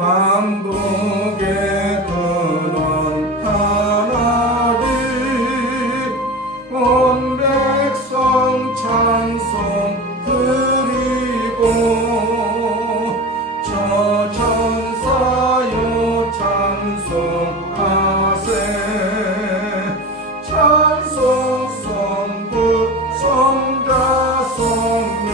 만국의 근원 하나님 온 백성 찬송 드리고 저 천사여 찬송하세 찬송 성부 성자 성령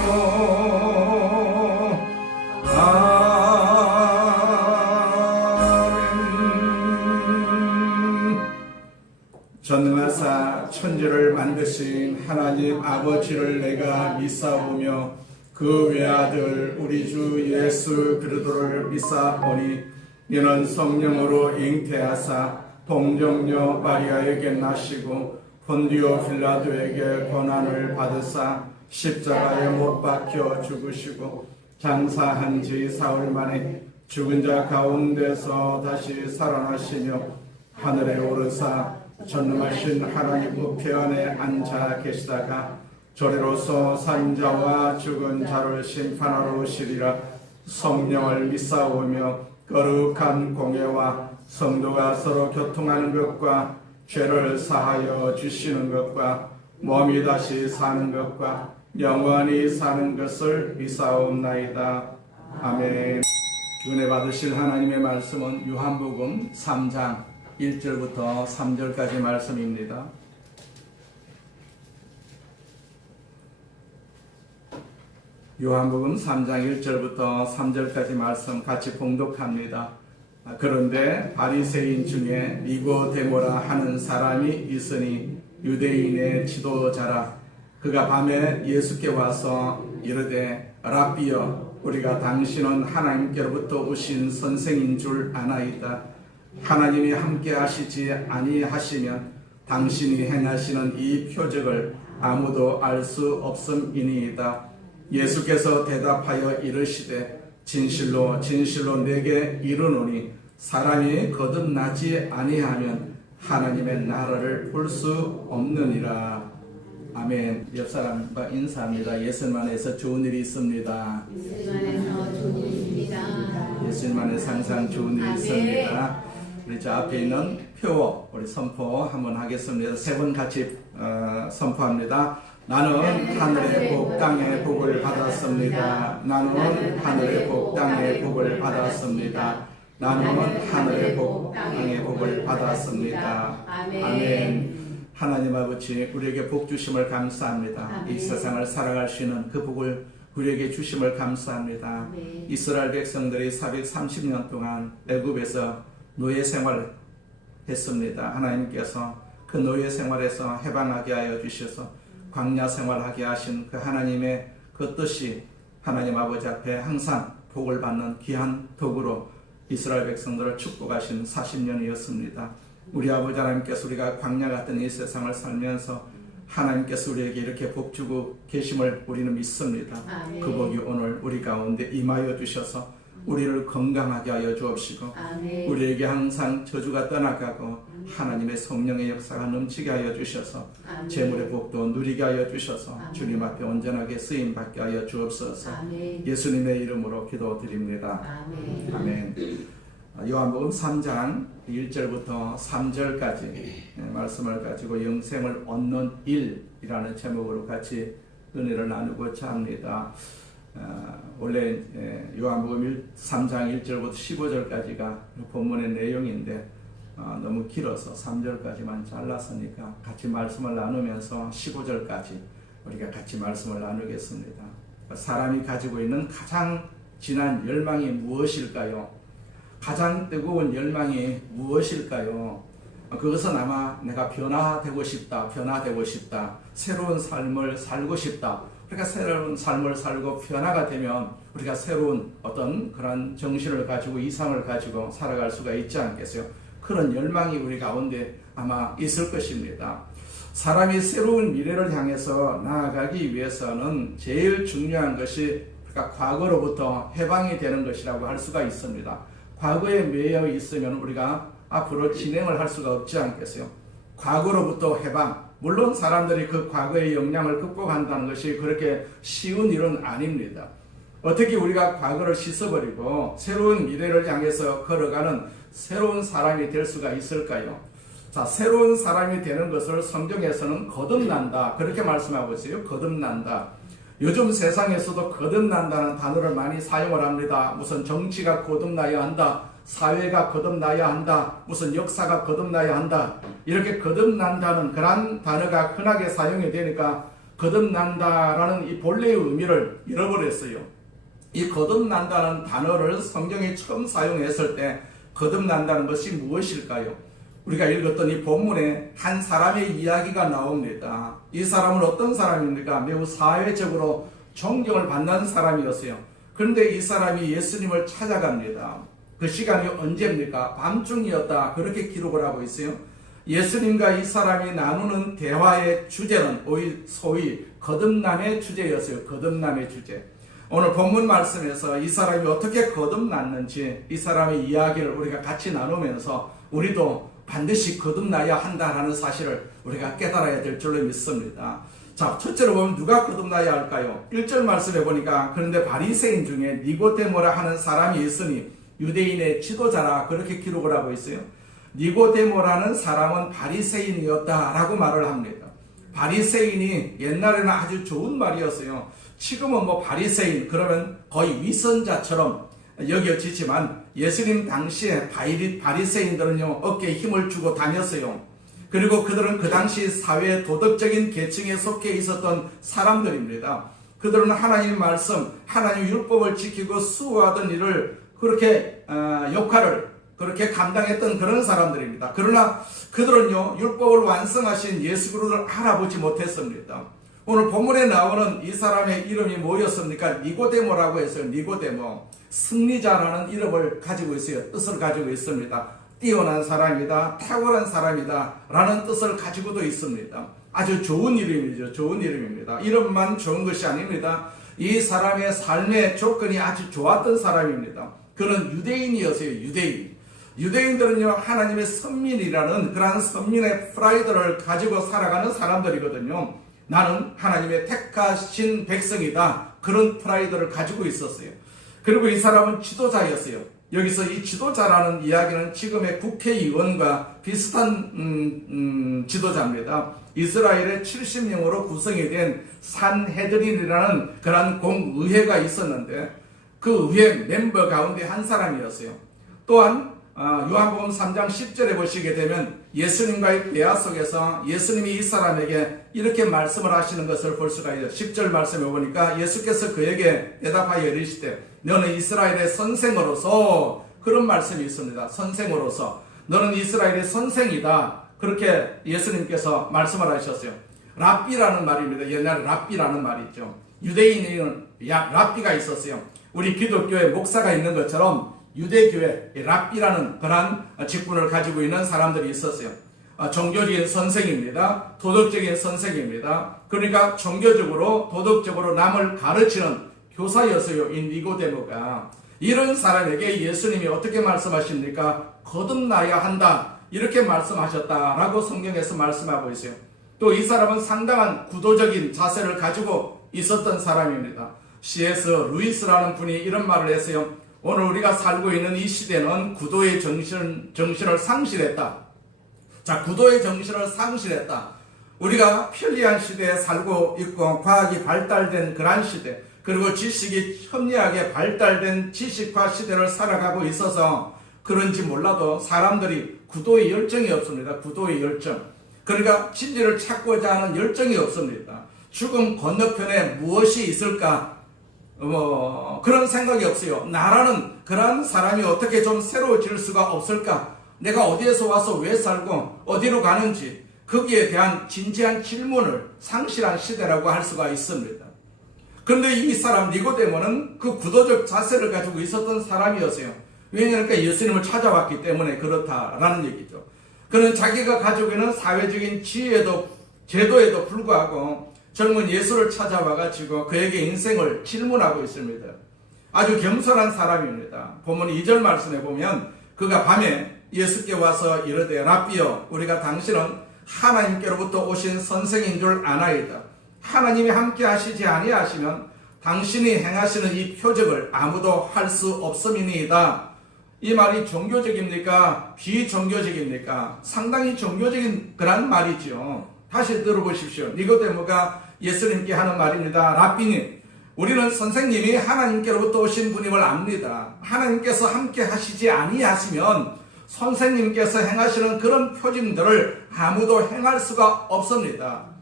전능하사 천지를 만드신 하나님 아버지를 내가 믿사오며 그 외아들 우리 주 예수 그리스도를 믿사오니 이는 성령으로 잉태하사 동정녀 마리아에게 나시고 본디오 빌라도에게 고난을 받으사 십자가에 못 박혀 죽으시고 장사한 지 사흘 만에 죽은 자 가운데서 다시 살아나시며 하늘에 오르사 전능하신 하나님 우편에 앉아 계시다가 저리로서 산자와 죽은 자를 심판하러 오시리라. 성령을 믿사오며 거룩한 공예와 성도가 서로 교통하는 것과 죄를 사하여 주시는 것과 몸이 다시 사는 것과 영원히 사는 것을 믿사옵나이다. 아멘. 은혜 받으실 하나님의 말씀은 요한복음 3장 1절부터 3절까지 말씀입니다. 요한복음 3장 1절부터 3절까지 말씀 같이 봉독합니다. 그런데 바리새인 중에 니고데모라 하는 사람이 있으니 유대인의 지도자라. 그가 밤에 예수께 와서 이르되 랍비여 우리가 당신은 하나님께로부터 오신 선생인 줄 아나이다. 하나님이 함께 하시지 아니하시면 당신이 행하시는 이 표적을 아무도 알 수 없음이니이다. 예수께서 대답하여 이르시되 진실로 진실로 내게 이르노니 사람이 거듭나지 아니하면 하나님의 나라를 볼 수 없느니라. 아멘. 옆 사람과 인사합니다. 예수님 안에서 좋은 일이 있습니다. 예수님 안에서 항상 좋은 일이 있습니다. 우리 저 앞에 있는 표 우리 선포 한번 하겠습니다. 세 번 같이 선포합니다. 나는 하늘의 복 땅의 복을 받았습니다. 나는 하늘의 복 땅의 복을 받았습니다. 나는 하늘의 복 땅의 복을 받았습니다. 아멘. 하나님 아버지 우리에게 복 주심을 감사합니다. 아멘. 이 세상을 살아갈 수 있는 그 복을 우리에게 주심을 감사합니다. 아멘. 이스라엘 백성들이 430년 동안 애굽에서 노예 생활을 했습니다. 하나님께서 그 노예 생활에서 해방하게 하여 주셔서 광야 생활하게 하신 그 하나님의 그 뜻이 하나님 아버지 앞에 항상 복을 받는 귀한 도구로 이스라엘 백성들을 축복하신 40년이었습니다. 우리 아버지 하나님께서 우리가 광야 같은 이 세상을 살면서 하나님께서 우리에게 이렇게 복 주고 계심을 우리는 믿습니다. 아멘. 그 복이 오늘 우리 가운데 임하여 주셔서 우리를 건강하게 하여 주옵시고 아멘. 우리에게 항상 저주가 떠나가고 하나님의 성령의 역사가 넘치게 하여 주셔서 아멘. 재물의 복도 누리게 하여 주셔서 아멘. 주님 앞에 온전하게 쓰임받게 하여 주옵소서. 아멘. 예수님의 이름으로 기도드립니다. 아멘. 아멘. 요한복음 3장 1절부터 3절까지 말씀을 가지고 영생을 얻는 일이라는 제목으로 같이 은혜를 나누고자 합니다. 원래 요한복음 3장 1절부터 15절까지가 본문의 내용인데 너무 길어서 3절까지만 잘랐으니까 같이 말씀을 나누면서 15절까지 우리가 같이 말씀을 나누겠습니다. 사람이 가지고 있는 가장 진한 열망이 무엇일까요? 가장 뜨거운 열망이 무엇일까요? 그것은 아마 내가 변화되고 싶다, 새로운 삶을 살고 싶다. 우리가 새로운 삶을 살고 변화가 되면 우리가 새로운 어떤 그런 정신을 가지고 이상을 가지고 살아갈 수가 있지 않겠어요? 그런 열망이 우리 가운데 아마 있을 것입니다. 사람이 새로운 미래를 향해서 나아가기 위해서는 제일 중요한 것이 우리가 과거로부터 해방이 되는 것이라고 할 수가 있습니다. 과거에 매여 있으면 우리가 앞으로 진행을 할 수가 없지 않겠어요? 과거로부터 해방. 물론 사람들이 그 과거의 영향을 극복한다는 것이 그렇게 쉬운 일은 아닙니다. 어떻게 우리가 과거를 씻어버리고 새로운 미래를 향해서 걸어가는 새로운 사람이 될 수가 있을까요? 자, 새로운 사람이 되는 것을 성경에서는 거듭난다, 그렇게 말씀하고 있어요. 거듭난다. 요즘 세상에서도 거듭난다는 단어를 많이 사용을 합니다. 무슨 정치가 거듭나야 한다, 사회가 거듭나야 한다, 무슨 역사가 거듭나야 한다, 이렇게 거듭난다는 그런 단어가 흔하게 사용이 되니까 거듭난다라는 이 본래의 의미를 잃어버렸어요. 이 거듭난다는 단어를 성경에 처음 사용했을 때 거듭난다는 것이 무엇일까요? 우리가 읽었던 이 본문에 한 사람의 이야기가 나옵니다. 이 사람은 어떤 사람입니까? 매우 사회적으로 존경을 받는 사람이었어요. 그런데 이 사람이 예수님을 찾아갑니다. 그 시간이 언제입니까? 밤중이었다, 그렇게 기록을 하고 있어요. 예수님과 이 사람이 나누는 대화의 주제는 소위 거듭남의 주제였어요. 거듭남의 주제. 오늘 본문 말씀에서 이 사람이 어떻게 거듭났는지 이 사람의 이야기를 우리가 같이 나누면서 우리도 반드시 거듭나야 한다라는 사실을 우리가 깨달아야 될 줄로 믿습니다. 자, 첫째로 보면 누가 거듭나야 할까요? 1절 말씀해 보니까 그런데 바리새인 중에 니고데모라 하는 사람이 있으니 유대인의 지도자라, 그렇게 기록을 하고 있어요. 니고데모라는 사람은 바리새인이었다라고 말을 합니다. 바리새인이 옛날에는 아주 좋은 말이었어요. 지금은 뭐 바리새인 그러면 거의 위선자처럼 여겨지지만 예수님 당시에 바리새인들은요, 어깨에 힘을 주고 다녔어요. 그리고 그들은 그 당시 사회 도덕적인 계층에 속해 있었던 사람들입니다. 그들은 하나님 말씀, 하나님 율법을 지키고 수호하던 일을 그렇게 역할을 그렇게 감당했던 그런 사람들입니다. 그러나 그들은요, 율법을 완성하신 예수 그리스도를 알아보지 못했습니다. 오늘 본문에 나오는 이 사람의 이름이 뭐였습니까? 니고데모라고 했어요. 니고데모. 승리자라는 이름을 가지고 있어요. 뜻을 가지고 있습니다. 뛰어난 사람이다, 탁월한 사람이다 라는 뜻을 가지고도 있습니다. 아주 좋은 이름이죠. 좋은 이름입니다. 이름만 좋은 것이 아닙니다. 이 사람의 삶의 조건이 아주 좋았던 사람입니다. 그는 유대인이었어요. 유대인들은요, 하나님의 선민이라는 그러한 선민의 프라이드를 가지고 살아가는 사람들이거든요. 나는 하나님의 택하신 백성이다, 그런 프라이드를 가지고 있었어요. 그리고 이 사람은 지도자였어요. 여기서 이 지도자라는 이야기는 지금의 국회의원과 비슷한 지도자입니다. 이스라엘의 70명으로 구성이 된 산헤드린이라는 그런 공의회가 있었는데 그 의회 멤버 가운데 한 사람이었어요. 또한 요한복음 3장 10절에 보시게 되면 예수님과의 대화 속에서 예수님이 이 사람에게 이렇게 말씀을 하시는 것을 볼 수가 있어요. 10절 말씀에 보니까 예수께서 그에게 대답하여 이르시되 너는 이스라엘의 선생으로서, 그런 말씀이 있습니다. 선생으로서 너는 이스라엘의 선생이다, 그렇게 예수님께서 말씀을 하셨어요. 랍비라는 말입니다. 옛날에 랍비라는 말이 있죠. 유대인에는 랍비가 있었어요. 우리 기독교에 목사가 있는 것처럼 유대교회 랍비라는 그러한 직분을 가지고 있는 사람들이 있었어요. 종교적인 선생입니다. 도덕적인 선생입니다. 그러니까 종교적으로 도덕적으로 남을 가르치는 교사였어요. 이 니고데모가. 이런 사람에게 예수님이 어떻게 말씀하십니까? 거듭나야 한다, 이렇게 말씀하셨다라고 성경에서 말씀하고 있어요. 또 이 사람은 상당한 구도적인 자세를 가지고 있었던 사람입니다. C.S. 루이스라는 분이 이런 말을 했어요. 오늘 우리가 살고 있는 이 시대는 구도의 정신을 상실했다. 자, 구도의 정신을 상실했다. 우리가 편리한 시대에 살고 있고 과학이 발달된 그러한 시대, 그리고 지식이 현리하게 발달된 지식화 시대를 살아가고 있어서 그런지 몰라도 사람들이 구도의 열정이 없습니다. 구도의 열정. 그러니까 진리를 찾고자 하는 열정이 없습니다. 죽음 건너편에 무엇이 있을까? 그런 생각이 없어요. 나라는 그런 사람이 어떻게 좀 새로워질 수가 없을까? 내가 어디에서 와서 왜 살고 어디로 가는지 거기에 대한 진지한 질문을 상실한 시대라고 할 수가 있습니다. 그런데 이 사람 니고데모는 그 구도적 자세를 가지고 있었던 사람이었어요. 왜냐하면 예수님을 찾아왔기 때문에 그렇다라는 얘기죠. 그는 자기가 가지고 있는 사회적인 지혜에도 제도에도 불구하고 젊은 예수를 찾아와가지고 그에게 인생을 질문하고 있습니다. 아주 겸손한 사람입니다. 본문 2절 말씀에 보면 그가 밤에 예수께 와서 이르되 랍비여, 우리가 당신은 하나님께로부터 오신 선생인 줄 아나이다. 하나님이 함께 하시지 아니하시면 당신이 행하시는 이 표적을 아무도 할 수 없음이니이다. 이 말이 종교적입니까? 비종교적입니까? 상당히 종교적인 그런 말이죠. 다시 들어보십시오. 니고데모가 예수님께 하는 말입니다. 라삐님, 우리는 선생님이 하나님께로부터 오신 분임을 압니다. 하나님께서 함께 하시지 아니하시면 선생님께서 행하시는 그런 표징들을 아무도 행할 수가 없습니다.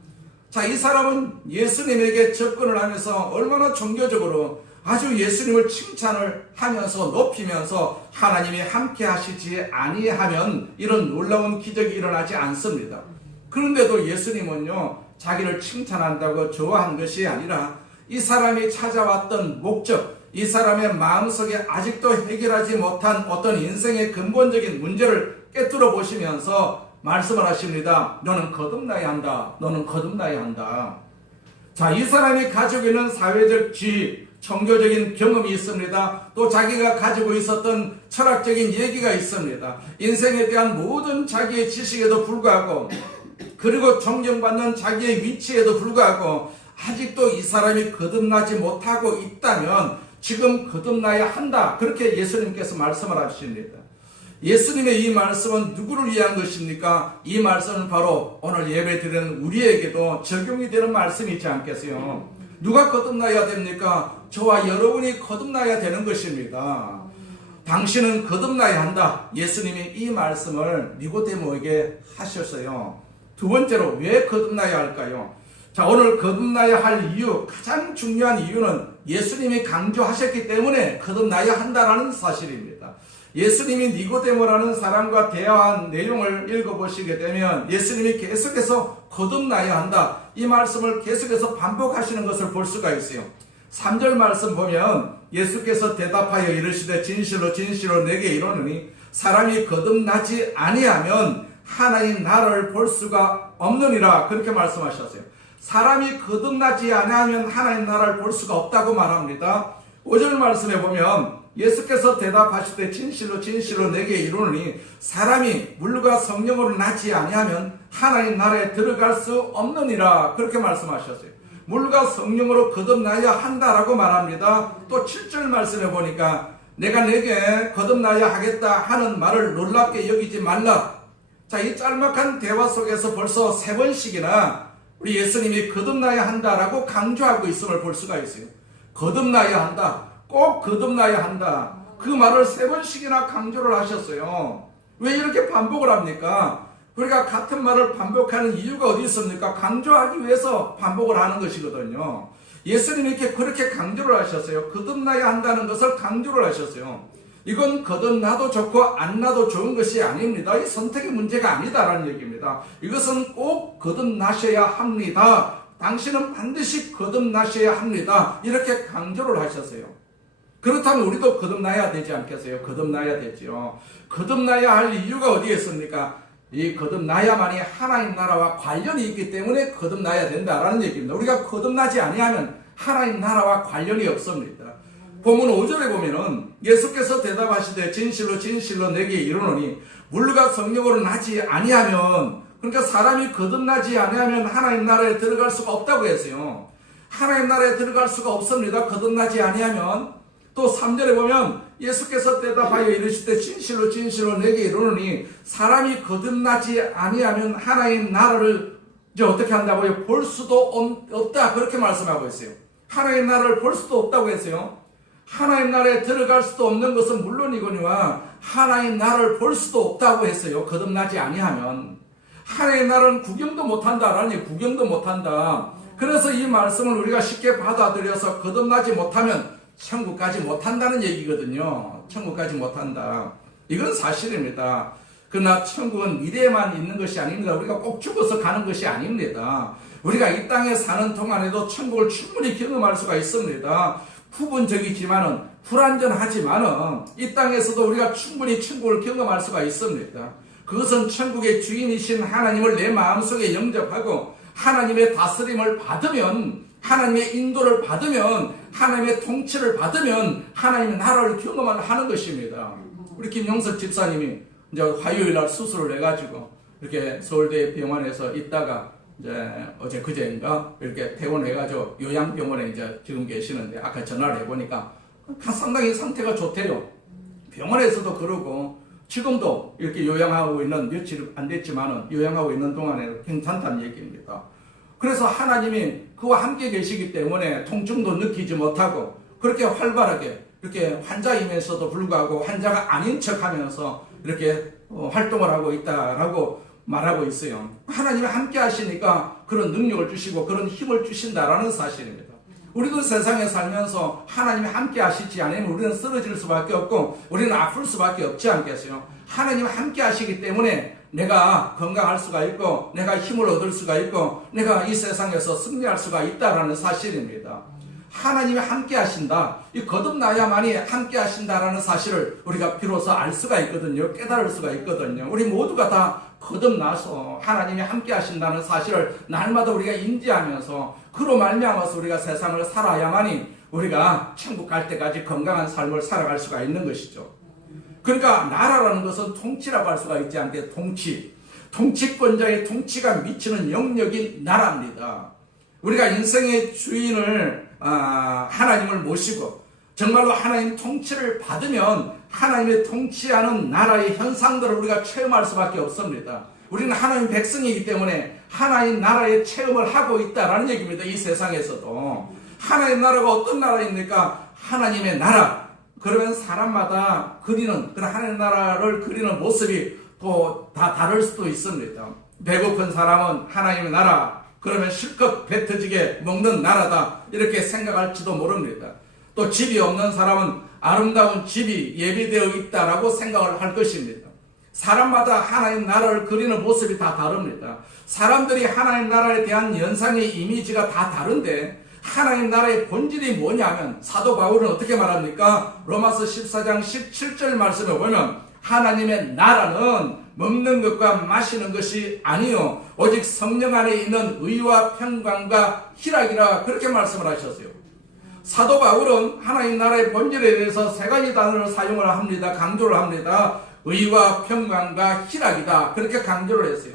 자, 이 사람은 예수님에게 접근을 하면서 얼마나 종교적으로 아주 예수님을 칭찬을 하면서 높이면서 하나님이 함께 하시지 아니하면 이런 놀라운 기적이 일어나지 않습니다. 그런데도 예수님은요, 자기를 칭찬한다고 좋아한 것이 아니라 이 사람이 찾아왔던 목적, 이 사람의 마음속에 아직도 해결하지 못한 어떤 인생의 근본적인 문제를 깨뚫어 보시면서 말씀을 하십니다. 너는 거듭나야 한다. 너는 거듭나야 한다. 자, 이 사람이 가지고 있는 사회적 지위, 종교적인 경험이 있습니다. 또 자기가 가지고 있었던 철학적인 얘기가 있습니다. 인생에 대한 모든 자기의 지식에도 불구하고, 그리고 존경받는 자기의 위치에도 불구하고 아직도 이 사람이 거듭나지 못하고 있다면 지금 거듭나야 한다. 그렇게 예수님께서 말씀을 하십니다. 예수님의 이 말씀은 누구를 위한 것입니까? 이 말씀은 바로 오늘 예배 드리는 우리에게도 적용이 되는 말씀이지 않겠어요? 누가 거듭나야 됩니까? 저와 여러분이 거듭나야 되는 것입니다. 당신은 거듭나야 한다. 예수님이 이 말씀을 니고데모에게 하셨어요. 두 번째로 왜 거듭나야 할까요? 자, 오늘 거듭나야 할 이유, 가장 중요한 이유는 예수님이 강조하셨기 때문에 거듭나야 한다라는 사실입니다. 예수님이 니고데모라는 사람과 대화한 내용을 읽어보시게 되면 예수님이 계속해서 거듭나야 한다, 이 말씀을 계속해서 반복하시는 것을 볼 수가 있어요. 3절 말씀 보면 예수께서 대답하여 이르시되 진실로 진실로 내게 이르노니 사람이 거듭나지 아니하면 하나님 나라를 볼 수가 없느니라, 그렇게 말씀하셨어요. 사람이 거듭나지 아니하면 하나님 나라를 볼 수가 없다고 말합니다. 5절 말씀에 보면 예수께서 대답하실 때 진실로 진실로 내게 이르노니 사람이 물과 성령으로 나지 아니하면 하나님 나라에 들어갈 수 없느니라, 그렇게 말씀하셨어요. 물과 성령으로 거듭나야 한다라고 말합니다. 또 7절 말씀에 보니까 내가 내게 거듭나야 하겠다 하는 말을 놀랍게 여기지 말라. 자, 이 짤막한 대화 속에서 벌써 3번씩이나 우리 예수님이 거듭나야 한다라고 강조하고 있음을 볼 수가 있어요. 거듭나야 한다. 꼭 거듭나야 한다. 그 말을 3번씩이나 강조를 하셨어요. 왜 이렇게 반복을 합니까? 우리가 같은 말을 반복하는 이유가 어디 있습니까? 강조하기 위해서 반복을 하는 것이거든요. 예수님이 이렇게 그렇게 강조를 하셨어요. 거듭나야 한다는 것을 강조를 하셨어요. 이건 거듭나도 좋고 안 나도 좋은 것이 아닙니다. 이 선택의 문제가 아니다라는 얘기입니다. 이것은 꼭 거듭나셔야 합니다. 당신은 반드시 거듭나셔야 합니다. 이렇게 강조를 하셨어요. 그렇다면 우리도 거듭나야 되지 않겠어요? 거듭나야 되죠. 거듭나야 할 이유가 어디에 있습니까? 이 거듭나야만이 하나님 나라와 관련이 있기 때문에 거듭나야 된다라는 얘기입니다. 우리가 거듭나지 아니하면 하나님 나라와 관련이 없습니다. 본문 5절에 보면은 예수께서 대답하시되 진실로 진실로 내게 이르노니 물과 성령으로 나지 아니하면, 그러니까 사람이 거듭나지 아니하면 하나님 나라에 들어갈 수가 없다고 했어요. 하나님 나라에 들어갈 수가 없습니다. 거듭나지 아니하면. 또 3절에 보면 예수께서 대답하여 이르시되 진실로 진실로 내게 이르노니 사람이 거듭나지 아니하면 하나님 나라를 이제 어떻게 한다고요? 볼 수도 없다, 그렇게 말씀하고 있어요. 하나님 나라를 볼 수도 없다고 했어요. 하나님 나라에 들어갈 수도 없는 것은 물론이거니와 하나님 나라를 볼 수도 없다고 했어요. 거듭나지 아니하면. 하나님 나라는 구경도 못한다라는 얘기, 구경도 못한다. 그래서 이 말씀을 우리가 쉽게 받아들여서 거듭나지 못하면 천국까지 못한다는 얘기거든요. 천국까지 못한다. 이건 사실입니다. 그러나 천국은 미래에만 있는 것이 아닙니다. 우리가 꼭 죽어서 가는 것이 아닙니다. 우리가 이 땅에 사는 동안에도 천국을 충분히 경험할 수가 있습니다. 부분적이지만은, 불완전하지만은 이 땅에서도 우리가 충분히 천국을 경험할 수가 있습니다. 그것은 천국의 주인이신 하나님을 내 마음속에 영접하고 하나님의 다스림을 받으면, 하나님의 인도를 받으면, 하나님의 통치를 받으면 하나님의 나라를 경험하는 것입니다. 우리 김용석 집사님이 이제 화요일 날 수술을 해가지고 이렇게 서울대 병원에서 있다가 이제 어제 그제인가 이렇게 퇴원해가지고 요양병원에 이제 지금 계시는데 아까 전화를 해보니까 상당히 상태가 좋대요. 병원에서도 그러고 지금도 이렇게 요양하고 있는 며칠 안 됐지만은 요양하고 있는 동안에 괜찮다는 얘기입니다. 그래서 하나님이 그와 함께 계시기 때문에 통증도 느끼지 못하고 그렇게 활발하게 이렇게 환자이면서도 불구하고 환자가 아닌 척하면서 이렇게 활동을 하고 있다라고 말하고 있어요. 하나님이 함께 하시니까 그런 능력을 주시고 그런 힘을 주신다라는 사실입니다. 우리도 세상에 살면서 하나님이 함께 하시지 않으면 우리는 쓰러질 수밖에 없고 우리는 아플 수밖에 없지 않겠어요. 하나님이 함께 하시기 때문에 내가 건강할 수가 있고 내가 힘을 얻을 수가 있고 내가 이 세상에서 승리할 수가 있다라는 사실입니다. 하나님이 함께 하신다. 이 거듭나야만이 함께 하신다라는 사실을 우리가 비로소 알 수가 있거든요. 깨달을 수가 있거든요. 우리 모두가 다 거듭나서 하나님이 함께 하신다는 사실을 날마다 우리가 인지하면서 그로 말미암아서 우리가 세상을 살아야만이 우리가 천국 갈 때까지 건강한 삶을 살아갈 수가 있는 것이죠. 그러니까 나라라는 것은 통치라고 할 수가 있지 않게 통치권자의 통치가 미치는 영역이 나라입니다. 우리가 인생의 주인을 하나님을 모시고 정말로 하나님 통치를 받으면 하나님의 통치하는 나라의 현상들을 우리가 체험할 수밖에 없습니다. 우리는 하나님 백성이기 때문에 하나님 나라의 체험을 하고 있다라는 얘기입니다. 이 세상에서도. 하나님 나라가 어떤 나라입니까? 하나님의 나라. 그러면 사람마다 그리는 그런 하나님 나라를 그리는 모습이 또 다 다를 수도 있습니다. 배고픈 사람은 하나님의 나라 그러면 실컷 배 터지게 먹는 나라다 이렇게 생각할지도 모릅니다. 또 집이 없는 사람은 아름다운 집이 예비되어 있다라고 생각을 할 것입니다. 사람마다 하나님 나라를 그리는 모습이 다 다릅니다. 사람들이 하나님 나라에 대한 연상의 이미지가 다 다른데 하나님 나라의 본질이 뭐냐면 사도 바울은 어떻게 말합니까? 로마서 14장 17절 말씀을 보면 하나님의 나라는 먹는 것과 마시는 것이 아니요 오직 성령 안에 있는 의와 평강과 희락이라 그렇게 말씀을 하셨어요. 사도 바울은 하나님 나라의 본질에 대해서 세 가지 단어를 사용을 합니다. 강조를 합니다. 의와 평강과 희락이다 그렇게 강조를 했어요.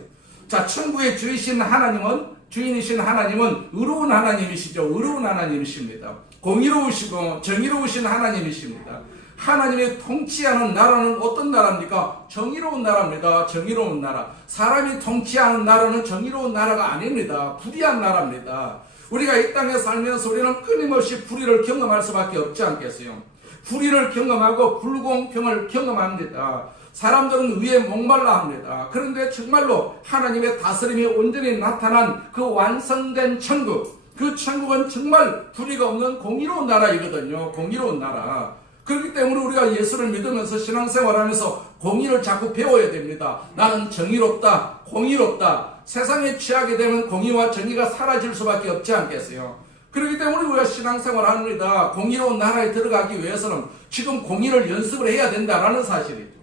자, 천국의 주이신 하나님은 주인이신 하나님은 의로운 하나님이시죠. 의로운 하나님이십니다. 공의로우시고 정의로우신 하나님이십니다. 하나님의 통치하는 나라는 어떤 나라입니까? 정의로운 나라입니다. 정의로운 나라. 사람이 통치하는 나라는 정의로운 나라가 아닙니다. 불의한 나라입니다. 우리가 이 땅에 살면서 우리는 끊임없이 불의를 경험할 수밖에 없지 않겠어요? 불의를 경험하고 불공평을 경험합니다. 사람들은 위에 목말라 합니다. 그런데 정말로 하나님의 다스림이 온전히 나타난 그 완성된 천국, 그 천국은 정말 불의가 없는 공의로운 나라이거든요. 공의로운 나라. 그렇기 때문에 우리가 예수를 믿으면서 신앙생활하면서 공의를 자꾸 배워야 됩니다. 나는 정의롭다, 공의롭다. 세상에 취하게 되면 공의와 정의가 사라질 수밖에 없지 않겠어요? 그렇기 때문에 우리가 신앙생활을 합니다. 공의로운 나라에 들어가기 위해서는 지금 공의를 연습을 해야 된다라는 사실이죠.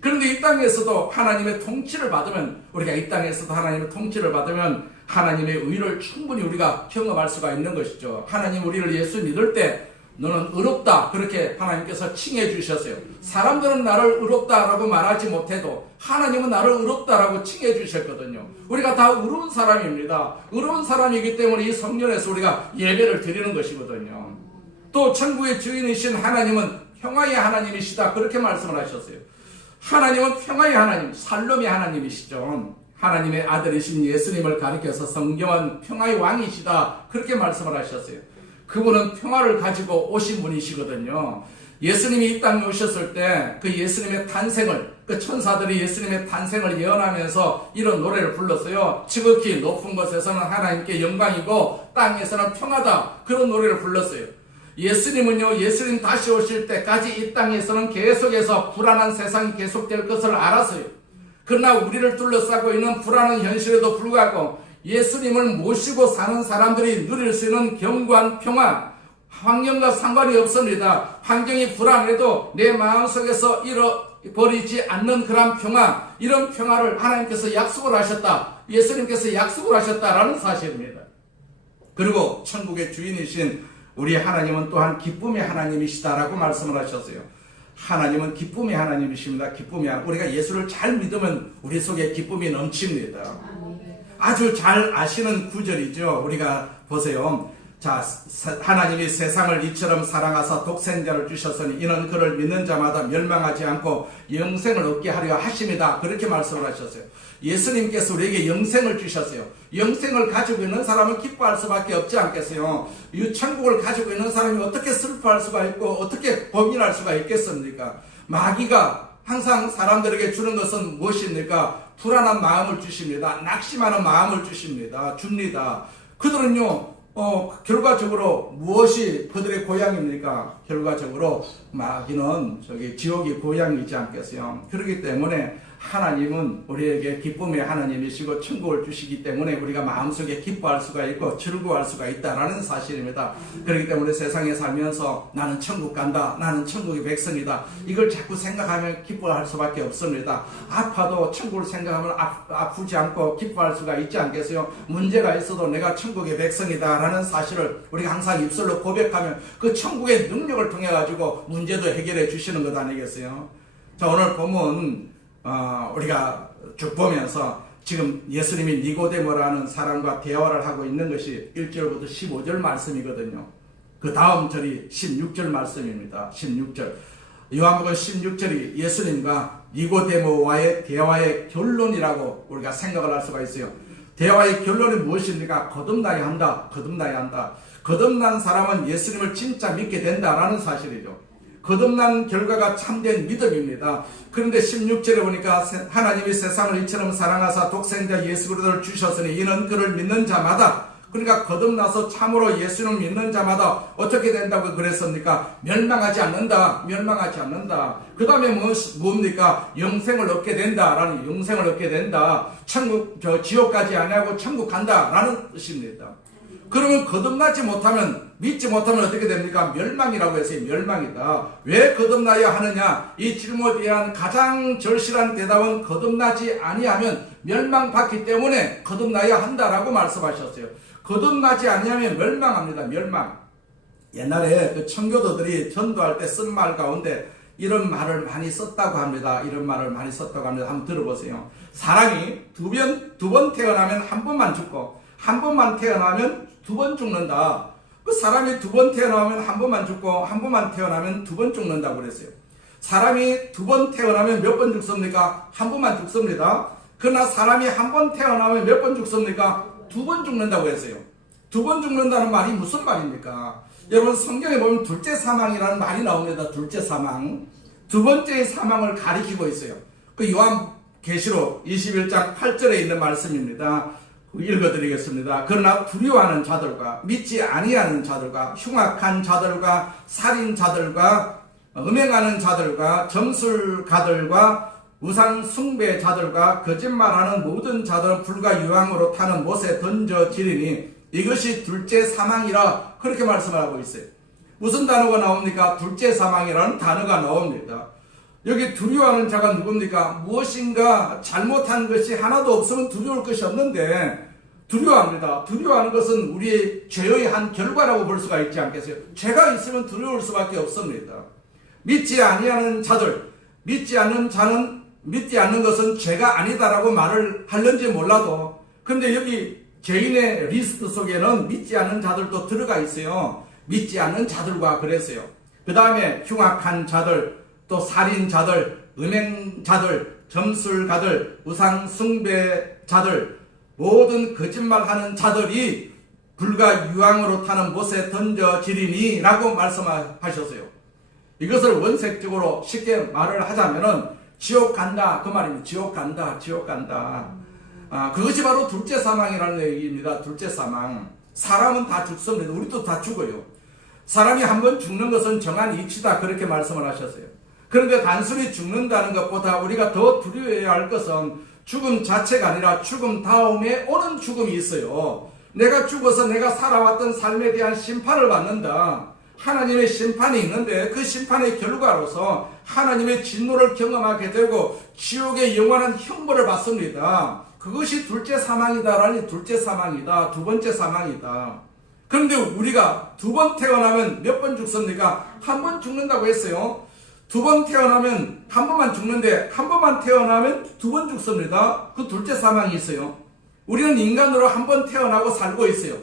그런데 이 땅에서도 하나님의 통치를 받으면 우리가 이 땅에서도 하나님의 통치를 받으면 하나님의 의를 충분히 우리가 경험할 수가 있는 것이죠. 하나님 우리를 예수 믿을 때 너는 의롭다 그렇게 하나님께서 칭해 주셨어요. 사람들은 나를 의롭다라고 말하지 못해도 하나님은 나를 의롭다라고 칭해 주셨거든요. 우리가 다 의로운 사람입니다. 의로운 사람이기 때문에 이 성전에서 우리가 예배를 드리는 것이거든요. 또 천국의 주인이신 하나님은 평화의 하나님이시다 그렇게 말씀을 하셨어요. 하나님은 평화의 하나님, 살롬의 하나님이시죠. 하나님의 아들이신 예수님을 가리켜서 성경은 평화의 왕이시다 그렇게 말씀을 하셨어요. 그분은 평화를 가지고 오신 분이시거든요. 예수님이 이 땅에 오셨을 때 그 예수님의 탄생을, 그 천사들이 예수님의 탄생을 예언하면서 이런 노래를 불렀어요. 지극히 높은 곳에서는 하나님께 영광이고 땅에서는 평화다. 그런 노래를 불렀어요. 예수님은요, 예수님 다시 오실 때까지 이 땅에서는 계속해서 불안한 세상이 계속될 것을 알았어요. 그러나 우리를 둘러싸고 있는 불안한 현실에도 불구하고 예수님을 모시고 사는 사람들이 누릴 수 있는 견고한 평화, 환경과 상관이 없습니다. 환경이 불안해도 내 마음속에서 잃어버리지 않는 그런 평화, 이런 평화를 하나님께서 약속을 하셨다. 예수님께서 약속을 하셨다라는 사실입니다. 그리고 천국의 주인이신 우리 하나님은 또한 기쁨의 하나님이시다라고 말씀을 하셨어요. 하나님은 기쁨의 하나님이십니다. 기쁨의 하나님. 우리가 예수를 잘 믿으면 우리 속에 기쁨이 넘칩니다. 아주 잘 아시는 구절이죠. 우리가 보세요. 자, 하나님이 세상을 이처럼 사랑하사 독생자를 주셨으니 이는 그를 믿는 자마다 멸망하지 않고 영생을 얻게 하려 하심이다. 그렇게 말씀을 하셨어요. 예수님께서 우리에게 영생을 주셨어요. 영생을 가지고 있는 사람은 기뻐할 수밖에 없지 않겠어요. 이 천국을 가지고 있는 사람이 어떻게 슬퍼할 수가 있고 어떻게 고민할 수가 있겠습니까? 마귀가 항상 사람들에게 주는 것은 무엇입니까? 불안한 마음을 주십니다. 낙심하는 마음을 줍니다. 그들은요, 결과적으로 무엇이 그들의 고향입니까? 결과적으로 마귀는 지옥이 고향이지 않겠어요? 그렇기 때문에 하나님은 우리에게 기쁨의 하나님이시고 천국을 주시기 때문에 우리가 마음속에 기뻐할 수가 있고 즐거워할 수가 있다라는 사실입니다. 그렇기 때문에 세상에 살면서 나는 천국 간다, 나는 천국의 백성이다, 이걸 자꾸 생각하면 기뻐할 수밖에 없습니다. 아파도 천국을 생각하면 아프지 않고 기뻐할 수가 있지 않겠어요? 문제가 있어도 내가 천국의 백성이다 라는 사실을 우리가 항상 입술로 고백하면 그 천국의 능력을 통해 가지고 문제도 해결해 주시는 것 아니겠어요? 자, 오늘 보면 우리가 쭉 보면서 지금 예수님이 니고데모라는 사람과 대화를 하고 있는 것이 1절부터 15절 말씀이거든요. 그 다음 절이 16절 말씀입니다. 16절. 요한복음 16절이 예수님과 니고데모와의 대화의 결론이라고 우리가 생각을 할 수가 있어요. 대화의 결론이 무엇입니까? 거듭나야 한다. 거듭난 사람은 예수님을 진짜 믿게 된다라는 사실이죠. 거듭난 결과가 참된 믿음입니다. 그런데 16절에 보니까 하나님이 세상을 이처럼 사랑하사 독생자 예수 그리스도를 주셨으니 이는 그를 믿는 자마다, 그러니까 거듭나서 참으로 예수를 믿는 자마다 어떻게 된다고 그랬습니까? 멸망하지 않는다. 그 다음에 뭡니까? 영생을 얻게 된다. 지옥 가지 아니하고 천국 간다라는 뜻입니다. 그러면 거듭나지 못하면, 믿지 못하면 어떻게 됩니까? 멸망이라고 했어요. 멸망이다. 왜 거듭나야 하느냐? 이 질문에 대한 가장 절실한 대답은 거듭나지 아니하면 멸망받기 때문에 거듭나야 한다라고 말씀하셨어요. 거듭나지 아니하면 멸망합니다. 멸망. 옛날에 그 청교도들이 전도할 때 쓴 말 가운데 이런 말을 많이 썼다고 합니다. 한번 들어보세요. 사람이 두 번 태어나면 한 번만 죽고, 한 번만 태어나면 두 번 죽는다. 그 사람이 두 번 태어나면 한 번만 죽고, 한 번만 태어나면 두 번 죽는다고 그랬어요. 사람이 두 번 태어나면 몇 번 죽습니까? 한 번만 죽습니다. 그러나 사람이 한 번 태어나면 몇 번 죽습니까? 두 번 죽는다고 했어요. 두 번 죽는다는 말이 무슨 말입니까? 여러분, 성경에 보면 둘째 사망이라는 말이 나옵니다. 둘째 사망. 두 번째의 사망을 가리키고 있어요. 그 요한계시록 21장 8절에 있는 말씀입니다. 읽어드리겠습니다. 그러나 두려워하는 자들과 믿지 아니하는 자들과 흉악한 자들과 살인자들과 음행하는 자들과 점술가들과 우상 숭배자들과 거짓말하는 모든 자들은 불과 유황으로 타는 못에 던져지리니 이것이 둘째 사망이라, 그렇게 말씀을 하고 있어요. 무슨 단어가 나옵니까? 둘째 사망이라는 단어가 나옵니다. 여기 두려워하는 자가 누굽니까? 무엇인가 잘못한 것이 하나도 없으면 두려울 것이 없는데 두려워합니다. 두려워하는 것은 우리의 죄의 한 결과라고 볼 수가 있지 않겠어요? 죄가 있으면 두려울 수밖에 없습니다. 믿지 아니하는 자들, 믿지 않는 자는 믿지 않는 것은 죄가 아니다라고 말을 하는지 몰라도, 근데 여기 죄인의 리스트 속에는 믿지 않는 자들도 들어가 있어요. 믿지 않는 자들과 그랬어요. 그 다음에 흉악한 자들, 또 살인자들, 음행자들, 점술가들, 우상 숭배자들, 모든 거짓말하는 자들이 불과 유황으로 타는 못에 던져지리니 라고 말씀하셨어요. 이것을 원색적으로 쉽게 말을 하자면은 지옥 간다, 그 말입니다. 지옥 간다. 그것이 바로 둘째 사망이라는 얘기입니다. 둘째 사망. 사람은 다 죽습니다. 우리도 다 죽어요. 사람이 한번 죽는 것은 정한 이치다, 그렇게 말씀을 하셨어요. 그런데 단순히 죽는다는 것보다 우리가 더 두려워해야 할 것은 죽음 자체가 아니라 죽음 다음에 오는 죽음이 있어요. 내가 죽어서 내가 살아왔던 삶에 대한 심판을 받는다. 하나님의 심판이 있는데 그 심판의 결과로서 하나님의 진노를 경험하게 되고 지옥의 영원한 형벌을 받습니다. 그것이 둘째 사망이다라니, 둘째 사망이다, 두 번째 사망이다. 그런데 우리가 두 번 태어나면 몇 번 죽습니까? 한 번 죽는다고 했어요. 두 번 태어나면 한 번만 죽는데 한 번만 태어나면 두 번 죽습니다. 그 둘째 사망이 있어요. 우리는 인간으로 한 번 태어나고 살고 있어요.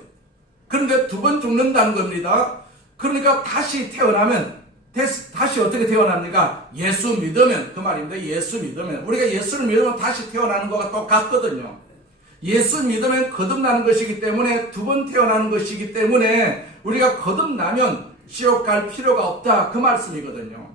그런데 두 번 죽는다는 겁니다. 그러니까 다시 태어나면 다시 어떻게 태어납니까? 예수 믿으면, 그 말입니다. 예수 믿으면. 우리가 예수를 믿으면 다시 태어나는 것과 똑같거든요. 예수 믿으면 거듭나는 것이기 때문에, 두 번 태어나는 것이기 때문에 우리가 거듭나면 지옥 갈 필요가 없다, 그 말씀이거든요.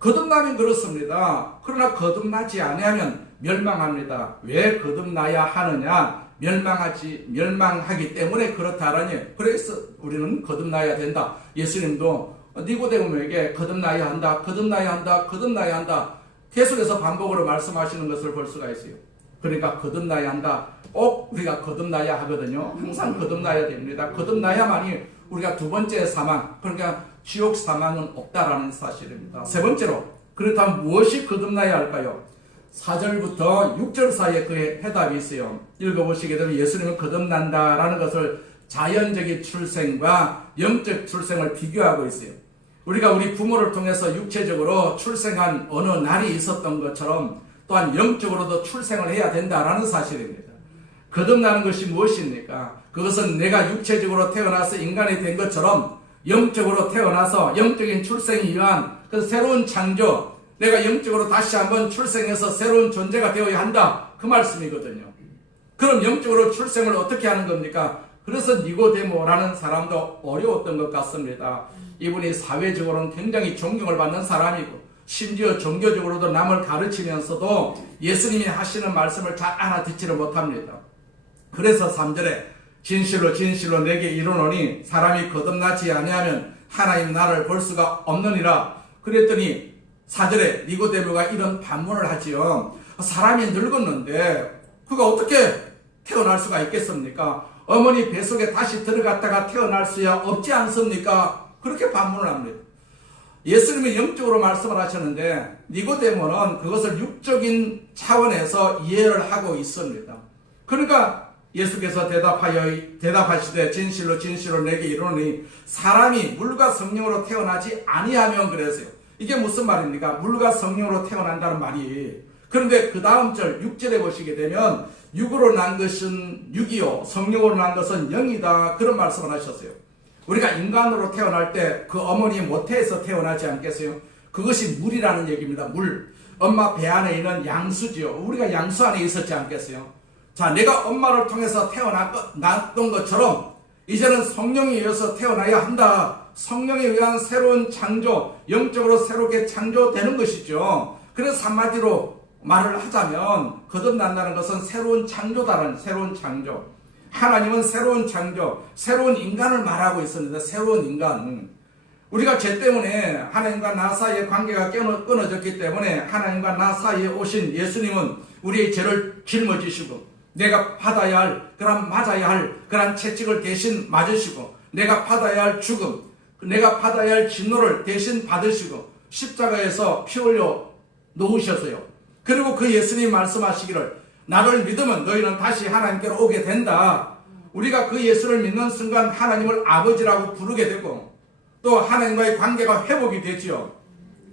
거듭나면 그렇습니다. 그러나 거듭나지 아니하면 멸망합니다. 왜 거듭나야 하느냐? 멸망하기 때문에 그렇다라니. 그래서 우리는 거듭나야 된다. 예수님도 니고데모에게 거듭나야 한다, 거듭나야 한다, 거듭나야 한다, 계속해서 반복으로 말씀하시는 것을 볼 수가 있어요. 그러니까 거듭나야 한다. 꼭 우리가 거듭나야 하거든요. 항상 거듭나야 됩니다. 거듭나야만이 우리가 두 번째 사망, 그러니까 지옥 사망은 없다라는 사실입니다. 세 번째로, 그렇다면 무엇이 거듭나야 할까요? 4절부터 6절 사이에 그의 해답이 있어요. 읽어보시게 되면 예수님은 거듭난다라는 것을 자연적인 출생과 영적 출생을 비교하고 있어요. 우리가 우리 부모를 통해서 육체적으로 출생한 어느 날이 있었던 것처럼 또한 영적으로도 출생을 해야 된다라는 사실입니다. 거듭나는 것이 무엇입니까? 그것은 내가 육체적으로 태어나서 인간이 된 것처럼 영적으로 태어나서 영적인 출생에 의한 그 새로운 창조, 내가 영적으로 다시 한번 출생해서 새로운 존재가 되어야 한다, 그 말씀이거든요. 그럼 영적으로 출생을 어떻게 하는 겁니까? 그래서 니고데모라는 사람도 어려웠던 것 같습니다. 이분이 사회적으로는 굉장히 존경을 받는 사람이고 심지어 종교적으로도 남을 가르치면서도 예수님이 하시는 말씀을 잘 알아듣지를 못합니다. 그래서 3절에 진실로 진실로 내게 이르노니 사람이 거듭나지 아니하면 하나님 나라를 볼 수가 없느니라. 그랬더니 4절에 니고데모가 이런 반문을 하지요. 사람이 늙었는데 그가 어떻게 태어날 수가 있겠습니까? 어머니 뱃속에 다시 들어갔다가 태어날 수야 없지 않습니까? 그렇게 반문을 합니다. 예수님이 영적으로 말씀을 하셨는데 니고데모는 그것을 육적인 차원에서 이해를 하고 있습니다. 그러니까 예수께서 대답하시되 진실로 진실로 내게 이르노니 사람이 물과 성령으로 태어나지 아니하면, 그랬어요. 이게 무슨 말입니까? 물과 성령으로 태어난다는 말이. 그런데 그 다음 절 6절에 보시게 되면 육으로 난 것은 육이요 성령으로 난 것은 영이다, 그런 말씀을 하셨어요. 우리가 인간으로 태어날 때 그 어머니의 모태에서 태어나지 않겠어요? 그것이 물이라는 얘기입니다. 물. 엄마 배 안에 있는 양수지요. 우리가 양수 안에 있었지 않겠어요? 자, 내가 엄마를 통해서 태어났던 것처럼 이제는 성령에 의해서 태어나야 한다. 성령에 의한 새로운 창조, 영적으로 새롭게 창조되는 것이죠. 그래서 한마디로 말을 하자면 거듭난다는 것은 새로운 창조다라는, 새로운 창조. 하나님은 새로운 창조, 새로운 인간을 말하고 있습니다. 새로운 인간. 우리가 죄 때문에 하나님과 나 사이의 관계가 끊어졌기 때문에 하나님과 나 사이에 오신 예수님은 우리의 죄를 짊어지시고 내가 받아야 할, 맞아야 할 그런 채찍을 대신 맞으시고 내가 받아야 할 죽음, 내가 받아야 할 진노를 대신 받으시고 십자가에서 피 흘려 놓으셨어요. 그리고 그 예수님 말씀하시기를 나를 믿으면 너희는 다시 하나님께로 오게 된다. 우리가 그 예수를 믿는 순간 하나님을 아버지라고 부르게 되고 또 하나님과의 관계가 회복이 되지요.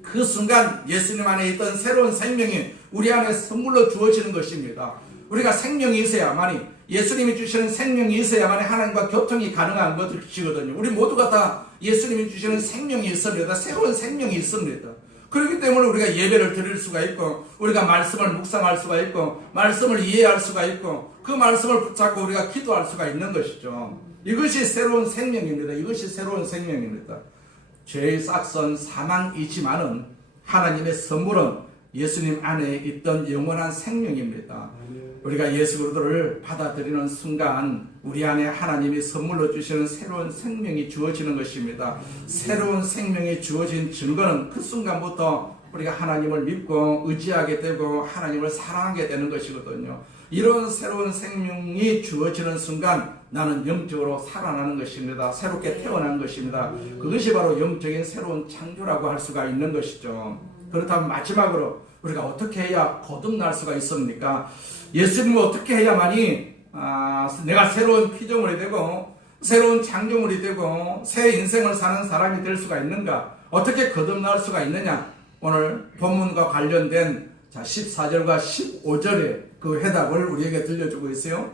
그 순간 예수님 안에 있던 새로운 생명이 우리 안에 선물로 주어지는 것입니다. 우리가 생명이 있어야만이, 예수님이 주시는 생명이 있어야만이 하나님과 교통이 가능한 것이거든요. 우리 모두가 다 예수님이 주시는 생명이 있습니다. 새로운 생명이 있습니다. 그렇기 때문에 우리가 예배를 드릴 수가 있고 우리가 말씀을 묵상할 수가 있고 말씀을 이해할 수가 있고 그 말씀을 붙잡고 우리가 기도할 수가 있는 것이죠. 이것이 새로운 생명입니다. 이것이 새로운 생명입니다. 죄의 싹선 사망이지만은 하나님의 선물은 예수님 안에 있던 영원한 생명입니다. 우리가 예수 그리스도를 받아들이는 순간 우리 안에 하나님이 선물로 주시는 새로운 생명이 주어지는 것입니다. 새로운 생명이 주어진 증거는 그 순간부터 우리가 하나님을 믿고 의지하게 되고 하나님을 사랑하게 되는 것이거든요. 이런 새로운 생명이 주어지는 순간 나는 영적으로 살아나는 것입니다. 새롭게 태어난 것입니다. 그것이 바로 영적인 새로운 창조라고 할 수가 있는 것이죠. 그렇다면 마지막으로 우리가 어떻게 해야 거듭날 수가 있습니까? 예수님은 어떻게 해야만이 내가 새로운 피조물이 되고 새로운 창조물이 되고 새 인생을 사는 사람이 될 수가 있는가? 어떻게 거듭날 수가 있느냐? 오늘 본문과 관련된 14절과 15절의 그 해답을 우리에게 들려주고 있어요.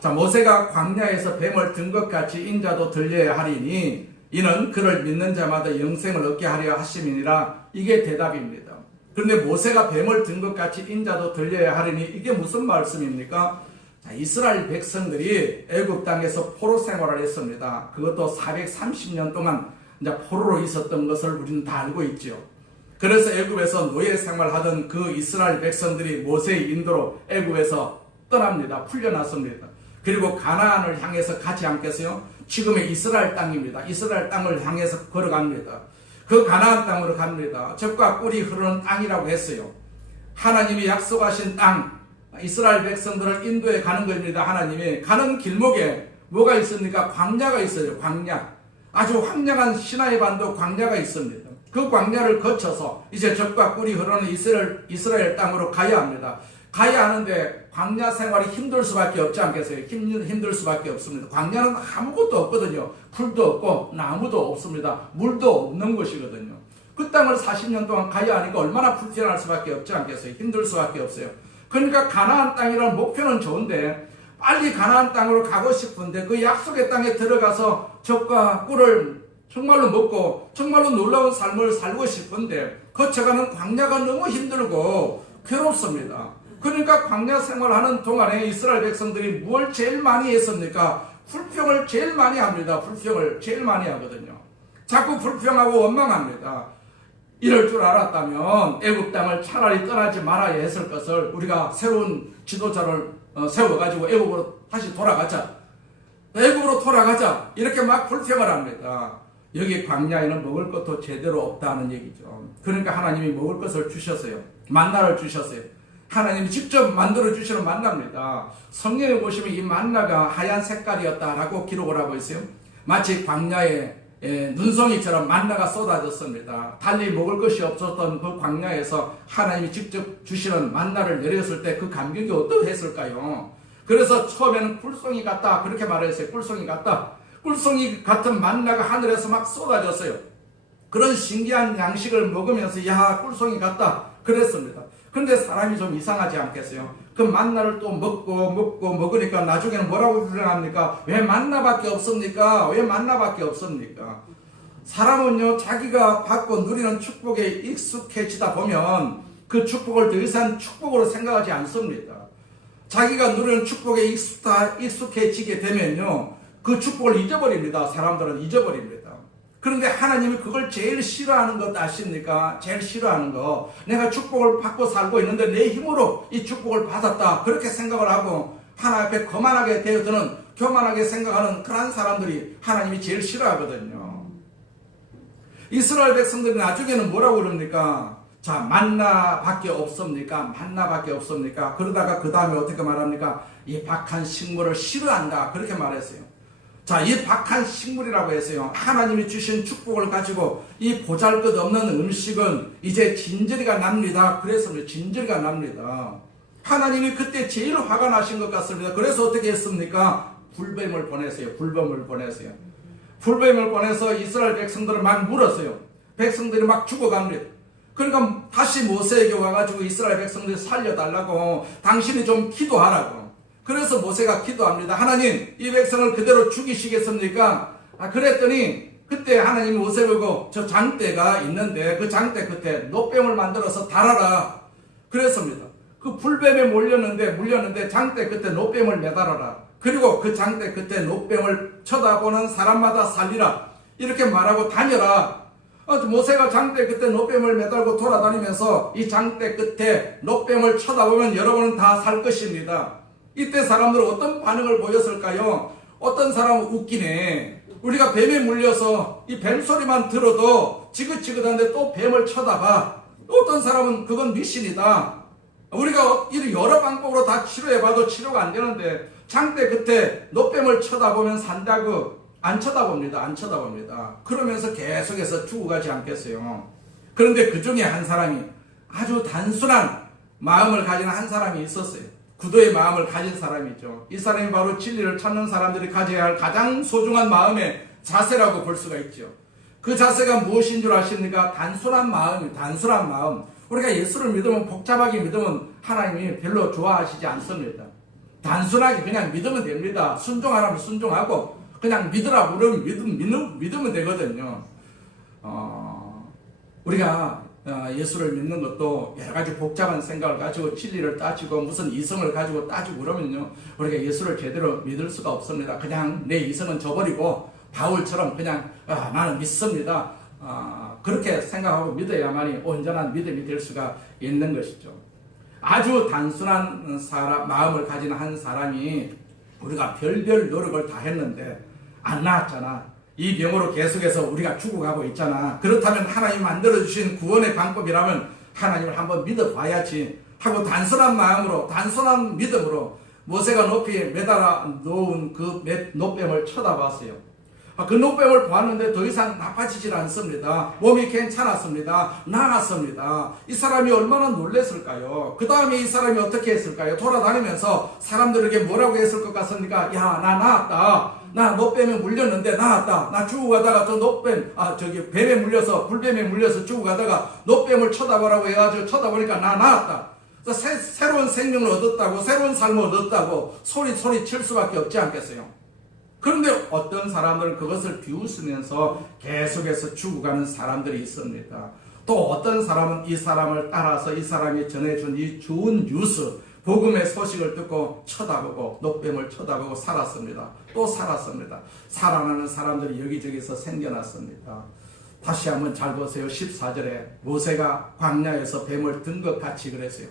자, 모세가 광야에서 뱀을 든 것 같이 인자도 들려야 하리니 이는 그를 믿는 자마다 영생을 얻게 하려 하심이니라. 이게 대답입니다. 그런데 모세가 뱀을 든 것 같이 인자도 들려야 하리니 이게 무슨 말씀입니까? 자, 이스라엘 백성들이 애굽 땅에서 포로 생활을 했습니다. 그것도 430년 동안 이제 포로로 있었던 것을 우리는 다 알고 있죠. 그래서 애굽에서 노예 생활하던 그 이스라엘 백성들이 모세의 인도로 애굽에서 떠납니다. 풀려났습니다. 그리고 가나안을 향해서 가지 않겠어요? 지금의 이스라엘 땅입니다. 이스라엘 땅을 향해서 걸어갑니다. 그 가나안 땅으로 갑니다. 젖과 꿀이 흐르는 땅이라고 했어요. 하나님이 약속하신 땅, 이스라엘 백성들을 인도해 가는 겁니다. 하나님이 가는 길목에 뭐가 있습니까? 광야가 있어요. 광야. 아주 황량한 시나이 반도 광야가 있습니다. 그 광야를 거쳐서 이제 젖과 꿀이 흐르는 이스라엘 땅으로 가야 합니다. 가야 하는데 광야 생활이 힘들 수밖에 없지 않겠어요? 힘들 수밖에 없습니다. 광야는 아무것도 없거든요. 풀도 없고 나무도 없습니다. 물도 없는 곳이거든요. 그 땅을 40년 동안 가야 하니까 얼마나 불편할 수밖에 없지 않겠어요? 힘들 수밖에 없어요. 그러니까 가나안 땅이라는 목표는 좋은데 빨리 가나안 땅으로 가고 싶은데 그 약속의 땅에 들어가서 젖과 꿀을 정말로 먹고 정말로 놀라운 삶을 살고 싶은데 거쳐가는 광야가 너무 힘들고 괴롭습니다. 그러니까 광야 생활하는 동안에 이스라엘 백성들이 뭘 제일 많이 했습니까? 불평을 제일 많이 합니다. 불평을 제일 많이 하거든요. 자꾸 불평하고 원망합니다. 이럴 줄 알았다면 애굽 땅을 차라리 떠나지 말아야 했을 것을 우리가 새로운 지도자를 세워가지고 애굽으로 다시 돌아가자. 애굽으로 돌아가자. 이렇게 막 불평을 합니다. 여기 광야에는 먹을 것도 제대로 없다는 얘기죠. 그러니까 하나님이 먹을 것을 주셨어요. 만나를 주셨어요. 하나님이 직접 만들어 주시는 만나입니다. 성경에 보시면 이 만나가 하얀 색깔이었다라고 기록을 하고 있어요. 마치 광야에 눈송이처럼 만나가 쏟아졌습니다. 달리 먹을 것이 없었던 그 광야에서 하나님이 직접 주시는 만나를 내렸을 때 그 감격이 어떠했을까요? 그래서 처음에는 꿀송이 같다 그렇게 말했어요. 꿀송이 같다. 꿀송이 같은 만나가 하늘에서 막 쏟아졌어요. 그런 신기한 양식을 먹으면서 야 꿀송이 같다 그랬습니다. 그런데 사람이 좀 이상하지 않겠어요? 그 만나를 또 먹으니까 나중에는 뭐라고 주장합니까? 왜 만나밖에 없습니까? 왜 만나밖에 없습니까? 사람은요 자기가 받고 누리는 축복에 익숙해지다 보면 그 축복을 더 이상 축복으로 생각하지 않습니다. 자기가 누리는 축복에 익숙해지게 되면요 그 축복을 잊어버립니다. 사람들은 잊어버립니다. 그런데 하나님이 그걸 제일 싫어하는 것 아십니까? 제일 싫어하는 거. 내가 축복을 받고 살고 있는데 내 힘으로 이 축복을 받았다. 그렇게 생각을 하고 하나님 앞에 거만하게 되어드는 교만하게 생각하는 그런 사람들이 하나님이 제일 싫어하거든요. 이스라엘 백성들이 나중에는 뭐라고 그럽니까? 자, 만나밖에 없습니까? 만나밖에 없습니까? 그러다가 그 다음에 어떻게 말합니까? 이 박한 식물을 싫어한다. 그렇게 말했어요. 자, 이 박한 식물이라고 했어요. 하나님이 주신 축복을 가지고 이 보잘것없는 음식은 이제 진저리가 납니다. 그래서 진저리가 납니다. 하나님이 그때 제일 화가 나신 것 같습니다. 그래서 어떻게 했습니까? 불뱀을 보내세요. 불뱀을 보내세요. 불뱀을 보내서 이스라엘 백성들을 막 물었어요. 백성들이 막 죽어갑니다. 그러니까 다시 모세에게 와가지고 이스라엘 백성들을 살려달라고 당신이 좀 기도하라고. 그래서 모세가 기도합니다. 하나님, 이 백성을 그대로 죽이시겠습니까? 그랬더니 그때 하나님이 모세 보고 저 장대가 있는데 그 장대 끝에 노뱀을 만들어서 달아라. 그랬습니다. 그 불뱀에 물렸는데 장대 끝에 노뱀을 매달아라. 그리고 그 장대 끝에 노뱀을 쳐다보는 사람마다 살리라. 이렇게 말하고 다녀라. 모세가 장대 끝에 노뱀을 매달고 돌아다니면서 이 장대 끝에 노뱀을 쳐다보면 여러분은 다 살 것입니다. 이때 사람들은 어떤 반응을 보였을까요? 어떤 사람은 웃기네. 우리가 뱀에 물려서 이 뱀소리만 들어도 지긋지긋한데 또 뱀을 쳐다봐. 어떤 사람은 그건 미신이다. 우리가 여러 방법으로 다 치료해봐도 치료가 안 되는데 장대 끝에 노뱀을 쳐다보면 산다고 안 쳐다봅니다. 안 쳐다봅니다. 그러면서 계속해서 죽어가지 않겠어요. 그런데 그 중에 한 사람이 아주 단순한 마음을 가진 한 사람이 있었어요. 구도의 마음을 가진 사람이죠. 이 사람이 바로 진리를 찾는 사람들이 가져야 할 가장 소중한 마음의 자세라고 볼 수가 있죠. 그 자세가 무엇인 줄 아십니까? 단순한 마음이 단순한 마음. 우리가 예수를 믿으면 복잡하게 믿으면 하나님이 별로 좋아하시지 않습니다. 단순하게 그냥 믿으면 됩니다. 순종하라면 순종하고 그냥 믿으라고 그러면 믿으면 되거든요. 우리가 예수를 믿는 것도 여러 가지 복잡한 생각을 가지고 진리를 따지고 무슨 이성을 가지고 따지고 그러면요, 우리가 예수를 제대로 믿을 수가 없습니다. 그냥 내 이성은 저버리고 바울처럼 그냥 나는 믿습니다. 그렇게 생각하고 믿어야만이 온전한 믿음이 될 수가 있는 것이죠. 아주 단순한 마음을 가진 한 사람이 우리가 별별 노력을 다 했는데 안 나았잖아. 이 병으로 계속해서 우리가 죽어가고 있잖아. 그렇다면 하나님 만들어주신 구원의 방법이라면 하나님을 한번 믿어봐야지 하고 단순한 마음으로, 단순한 믿음으로 모세가 높이 매달아 놓은 그 노뱀을 쳐다봤어요. 그 노뱀을 보았는데 더 이상 나빠지질 않습니다. 몸이 괜찮았습니다. 나았습니다. 이 사람이 얼마나 놀랐을까요? 그 다음에 이 사람이 어떻게 했을까요? 돌아다니면서 사람들에게 뭐라고 했을 것 같습니까? 야, 나 나았다. 나 노뱀에 물렸는데 나았다. 나 죽어가다가 저 노뱀, 뱀에 물려서, 불뱀에 물려서 죽어가다가 노뱀을 쳐다보라고 해가지고 쳐다보니까 나 나았다. 새로운 생명을 얻었다고, 새로운 삶을 얻었다고 소리 칠 수밖에 없지 않겠어요? 그런데 어떤 사람들은 그것을 비웃으면서 계속해서 죽어가는 사람들이 있습니다. 또 어떤 사람은 이 사람을 따라서 이 사람이 전해준 이 좋은 뉴스, 복음의 소식을 듣고 쳐다보고 노뱀을 쳐다보고 살았습니다. 또 살았습니다. 살아나는 사람들이 여기저기서 생겨났습니다. 다시 한번 잘 보세요. 14절에 모세가 광야에서 뱀을 든 것 같이 그랬어요.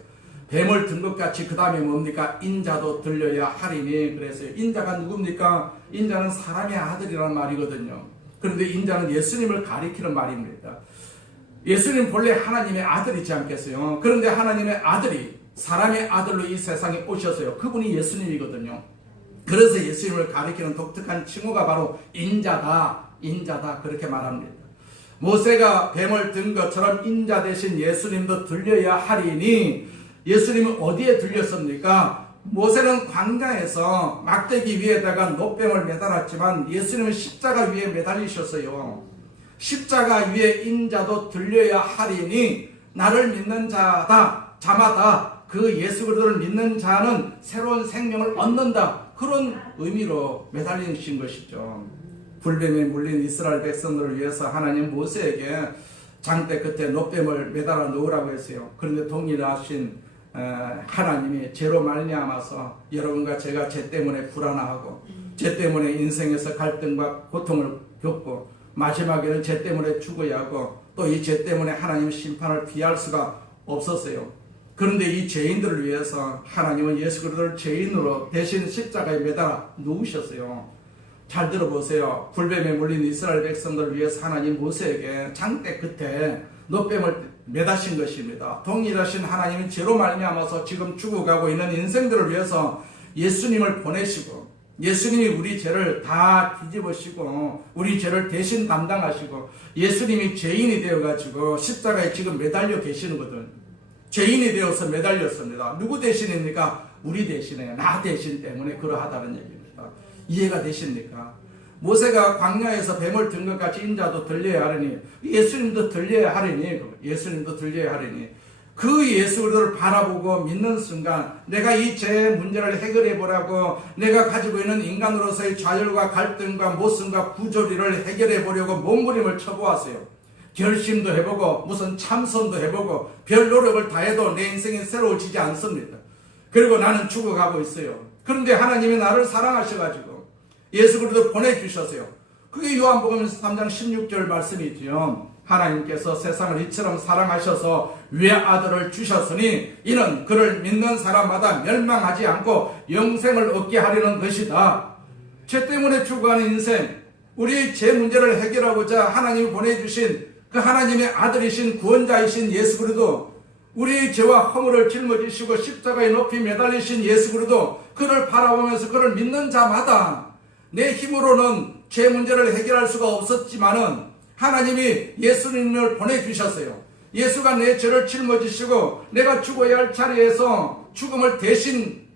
뱀을 든 것 같이 그 다음에 뭡니까? 인자도 들려야 하리니 그랬어요. 인자가 누굽니까? 인자는 사람의 아들이라는 말이거든요. 그런데 인자는 예수님을 가리키는 말입니다. 예수님 본래 하나님의 아들이지 않겠어요? 그런데 하나님의 아들이 사람의 아들로 이 세상에 오셨어요. 그분이 예수님이거든요. 그래서 예수님을 가리키는 독특한 칭호가 바로 인자다 그렇게 말합니다. 모세가 뱀을 든 것처럼 인자 대신 예수님도 들려야 하리니 예수님은 어디에 들렸습니까? 모세는 광야에서 막대기 위에다가 노뱀을 매달았지만 예수님은 십자가 위에 매달리셨어요. 십자가 위에 인자도 들려야 하리니 나를 믿는 자마다 그 예수 그리스도를 믿는 자는 새로운 생명을 얻는다. 그런 의미로 매달리신 것이죠. 불뱀에 물린 이스라엘 백성들을 위해서 하나님 모세에게 장대 끝에 노뱀을 매달아 놓으라고 했어요. 그런데 동일하신 하나님이 죄로 말미암아서 여러분과 제가 죄 때문에 불안하고 죄 때문에 인생에서 갈등과 고통을 겪고 마지막에는 죄 때문에 죽어야 하고 또 이 죄 때문에 하나님 심판을 피할 수가 없었어요. 그런데 이 죄인들을 위해서 하나님은 예수 그리스도를 죄인으로 대신 십자가에 매달아 놓으셨어요. 잘 들어보세요. 불뱀에 물린 이스라엘 백성들을 위해서 하나님 모세에게 장대 끝에 노뱀을 매다신 것입니다. 동일하신 하나님이 죄로 말미암아서 지금 죽어가고 있는 인생들을 위해서 예수님을 보내시고 예수님이 우리 죄를 다 뒤집으시고 우리 죄를 대신 담당하시고 예수님이 죄인이 되어가지고 십자가에 지금 매달려 계시는거든. 죄인이 되어서 매달렸습니다. 누구 대신입니까? 우리 대신에 나 대신 때문에 그러하다는 얘기입니다. 이해가 되십니까? 모세가 광야에서 뱀을 든 것 같이 인자도 들려야 하리니 예수님도 들려야 하리니 예수님도 들려야 하리니 그 예수 그리스도를 바라보고 믿는 순간 내가 이 죄의 문제를 해결해 보라고 내가 가지고 있는 인간으로서의 좌절과 갈등과 모순과 부조리를 해결해 보려고 몸부림을 쳐보았어요. 결심도 해보고 무슨 참선도 해보고 별 노력을 다해도 내 인생이 새로워지지 않습니다. 그리고 나는 죽어가고 있어요. 그런데 하나님이 나를 사랑하셔가지고 예수 그리스도 보내주셨어요. 그게 요한복음 3장 16절 말씀이지요. 하나님께서 세상을 이처럼 사랑하셔서 외아들을 주셨으니 이는 그를 믿는 사람마다 멸망하지 않고 영생을 얻게 하려는 것이다. 죄 때문에 죽어가는 인생, 우리의 죄 문제를 해결하고자 하나님이 보내주신 그 하나님의 아들이신 구원자이신 예수 그리스도, 우리의 죄와 허물을 짊어지시고 십자가에 높이 매달리신 예수 그리스도, 그를 바라보면서 그를 믿는 자마다 내 힘으로는 죄 문제를 해결할 수가 없었지만은 하나님이 예수님을 보내주셨어요. 예수가 내 죄를 짊어지시고 내가 죽어야 할 자리에서 죽음을 대신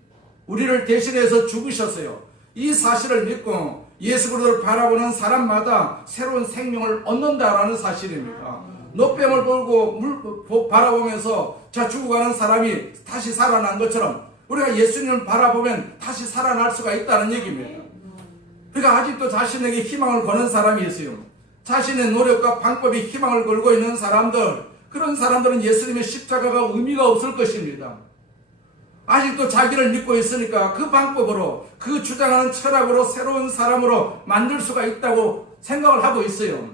우리를 대신해서 죽으셨어요. 이 사실을 믿고 예수 그리스도를 바라보는 사람마다 새로운 생명을 얻는다라는 사실입니다. 노뱀을 보고 바라보면서 죽어가는 사람이 다시 살아난 것처럼 우리가 예수님을 바라보면 다시 살아날 수가 있다는 얘기입니다. 그러니까 아직도 자신에게 희망을 거는 사람이 있어요. 자신의 노력과 방법이 희망을 걸고 있는 사람들, 그런 사람들은 예수님의 십자가가 의미가 없을 것입니다. 아직도 자기를 믿고 있으니까 그 방법으로, 그 주장하는 철학으로 새로운 사람으로 만들 수가 있다고 생각을 하고 있어요.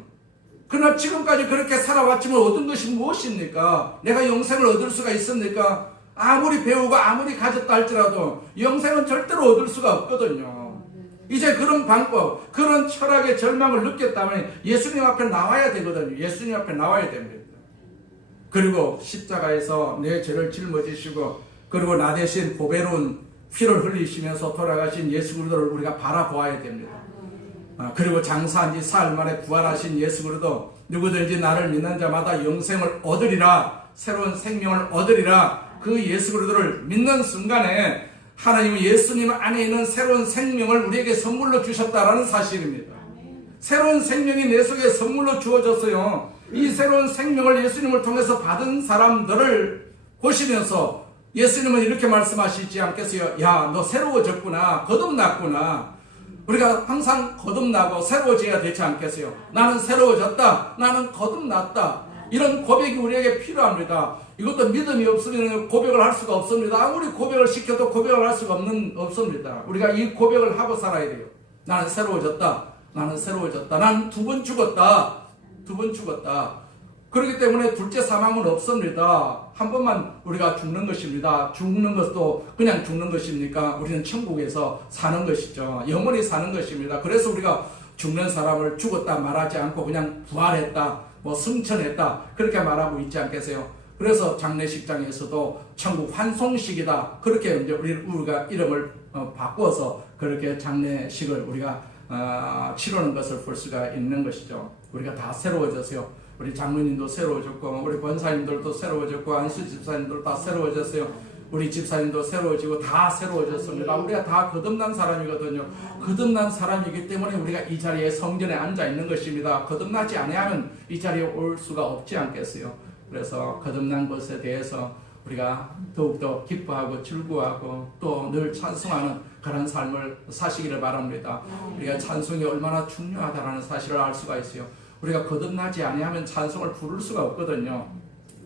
그러나 지금까지 그렇게 살아왔지만 얻은 것이 무엇입니까? 내가 영생을 얻을 수가 있습니까? 아무리 배우고 아무리 가졌다 할지라도 영생은 절대로 얻을 수가 없거든요. 이제 그런 방법, 그런 철학의 절망을 느꼈다면 예수님 앞에 나와야 되거든요. 예수님 앞에 나와야 됩니다. 그리고 십자가에서 내 죄를 짊어지시고, 그리고 나 대신 보배로운 피를 흘리시면서 돌아가신 예수 그리스도를 우리가 바라보아야 됩니다. 그리고 장사한 지 사흘 만에 부활하신 예수 그리스도, 누구든지 나를 믿는 자마다 영생을 얻으리라, 새로운 생명을 얻으리라, 그 예수 그리스도를 믿는 순간에 하나님은 예수님 안에 있는 새로운 생명을 우리에게 선물로 주셨다라는 사실입니다. 새로운 생명이 내 속에 선물로 주어졌어요. 이 새로운 생명을 예수님을 통해서 받은 사람들을 보시면서 예수님은 이렇게 말씀하시지 않겠어요? 야, 너 새로워졌구나, 거듭났구나. 우리가 항상 거듭나고 새로워져야 되지 않겠어요? 나는 새로워졌다, 나는 거듭났다. 이런 고백이 우리에게 필요합니다. 이것도 믿음이 없으면 고백을 할 수가 없습니다. 아무리 고백을 시켜도 고백을 할 수가 없습니다. 우리가 이 고백을 하고 살아야 돼요. 나는 새로워졌다, 나는 새로워졌다, 나는 2번 죽었다, 2번 죽었다. 그렇기 때문에 둘째 사망은 없습니다. 한 번만 우리가 죽는 것입니다. 죽는 것도 그냥 죽는 것입니까? 우리는 천국에서 사는 것이죠. 영원히 사는 것입니다. 그래서 우리가 죽는 사람을 죽었다 말하지 않고 그냥 부활했다, 승천했다, 그렇게 말하고 있지 않겠어요? 그래서 장례식장에서도 천국 환송식이다, 그렇게 이제 우리가 이름을 바꿔서 그렇게 장례식을 우리가 치르는 것을 볼 수가 있는 것이죠. 우리가 다 새로워졌어요. 우리 장로님도 새로워졌고, 우리 권사님들도 새로워졌고, 안수 집사님들도 다 새로워졌어요. 우리 집사님도 새로워지고 다 새로워졌습니다. 우리가 다 거듭난 사람이거든요. 거듭난 사람이기 때문에 우리가 이 자리에 성전에 앉아 있는 것입니다. 거듭나지 아니하면 이 자리에 올 수가 없지 않겠어요? 그래서 거듭난 것에 대해서 우리가 더욱더 기뻐하고 즐거워하고 또 늘 찬송하는 그런 삶을 사시기를 바랍니다. 우리가 찬송이 얼마나 중요하다는 사실을 알 수가 있어요. 우리가 거듭나지 아니하면 찬송을 부를 수가 없거든요.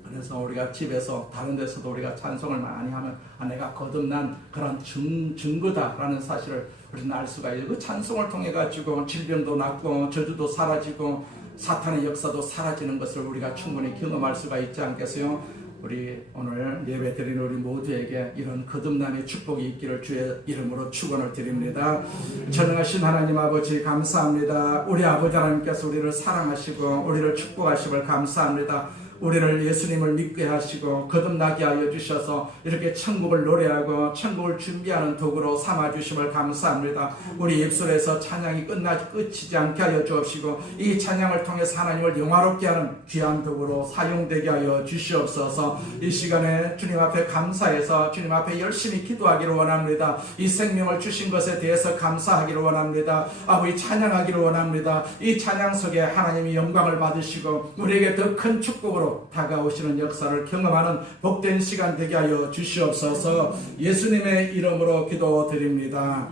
그래서 우리가 집에서 다른 데서도 우리가 찬송을 많이 하면 내가 거듭난 그런 증거다라는 사실을 우리는 알 수가 있어요. 그 찬송을 통해 가지고 질병도 낫고 저주도 사라지고 사탄의 역사도 사라지는 것을 우리가 충분히 경험할 수가 있지 않겠어요? 우리 오늘 예배 드리는 우리 모두에게 이런 거듭남의 축복이 있기를 주의 이름으로 축원을 드립니다. 전능하신 하나님 아버지 감사합니다. 우리 아버지 하나님께서 우리를 사랑하시고 우리를 축복하심을 감사합니다. 우리를 예수님을 믿게 하시고 거듭나게 하여 주셔서 이렇게 천국을 노래하고 천국을 준비하는 도구로 삼아주심을 감사합니다. 우리 입술에서 찬양이 끝이지 않게 하여 주옵시고 이 찬양을 통해서 하나님을 영화롭게 하는 귀한 도구로 사용되게 하여 주시옵소서. 이 시간에 주님 앞에 감사해서 주님 앞에 열심히 기도하기를 원합니다. 이 생명을 주신 것에 대해서 감사하기를 원합니다. 아버지 찬양하기를 원합니다. 이 찬양 속에 하나님이 영광을 받으시고 우리에게 더 큰 축복으로 다가오시는 역사를 경험하는 복된 시간 되게 하여 주시옵소서. 예수님의 이름으로 기도드립니다.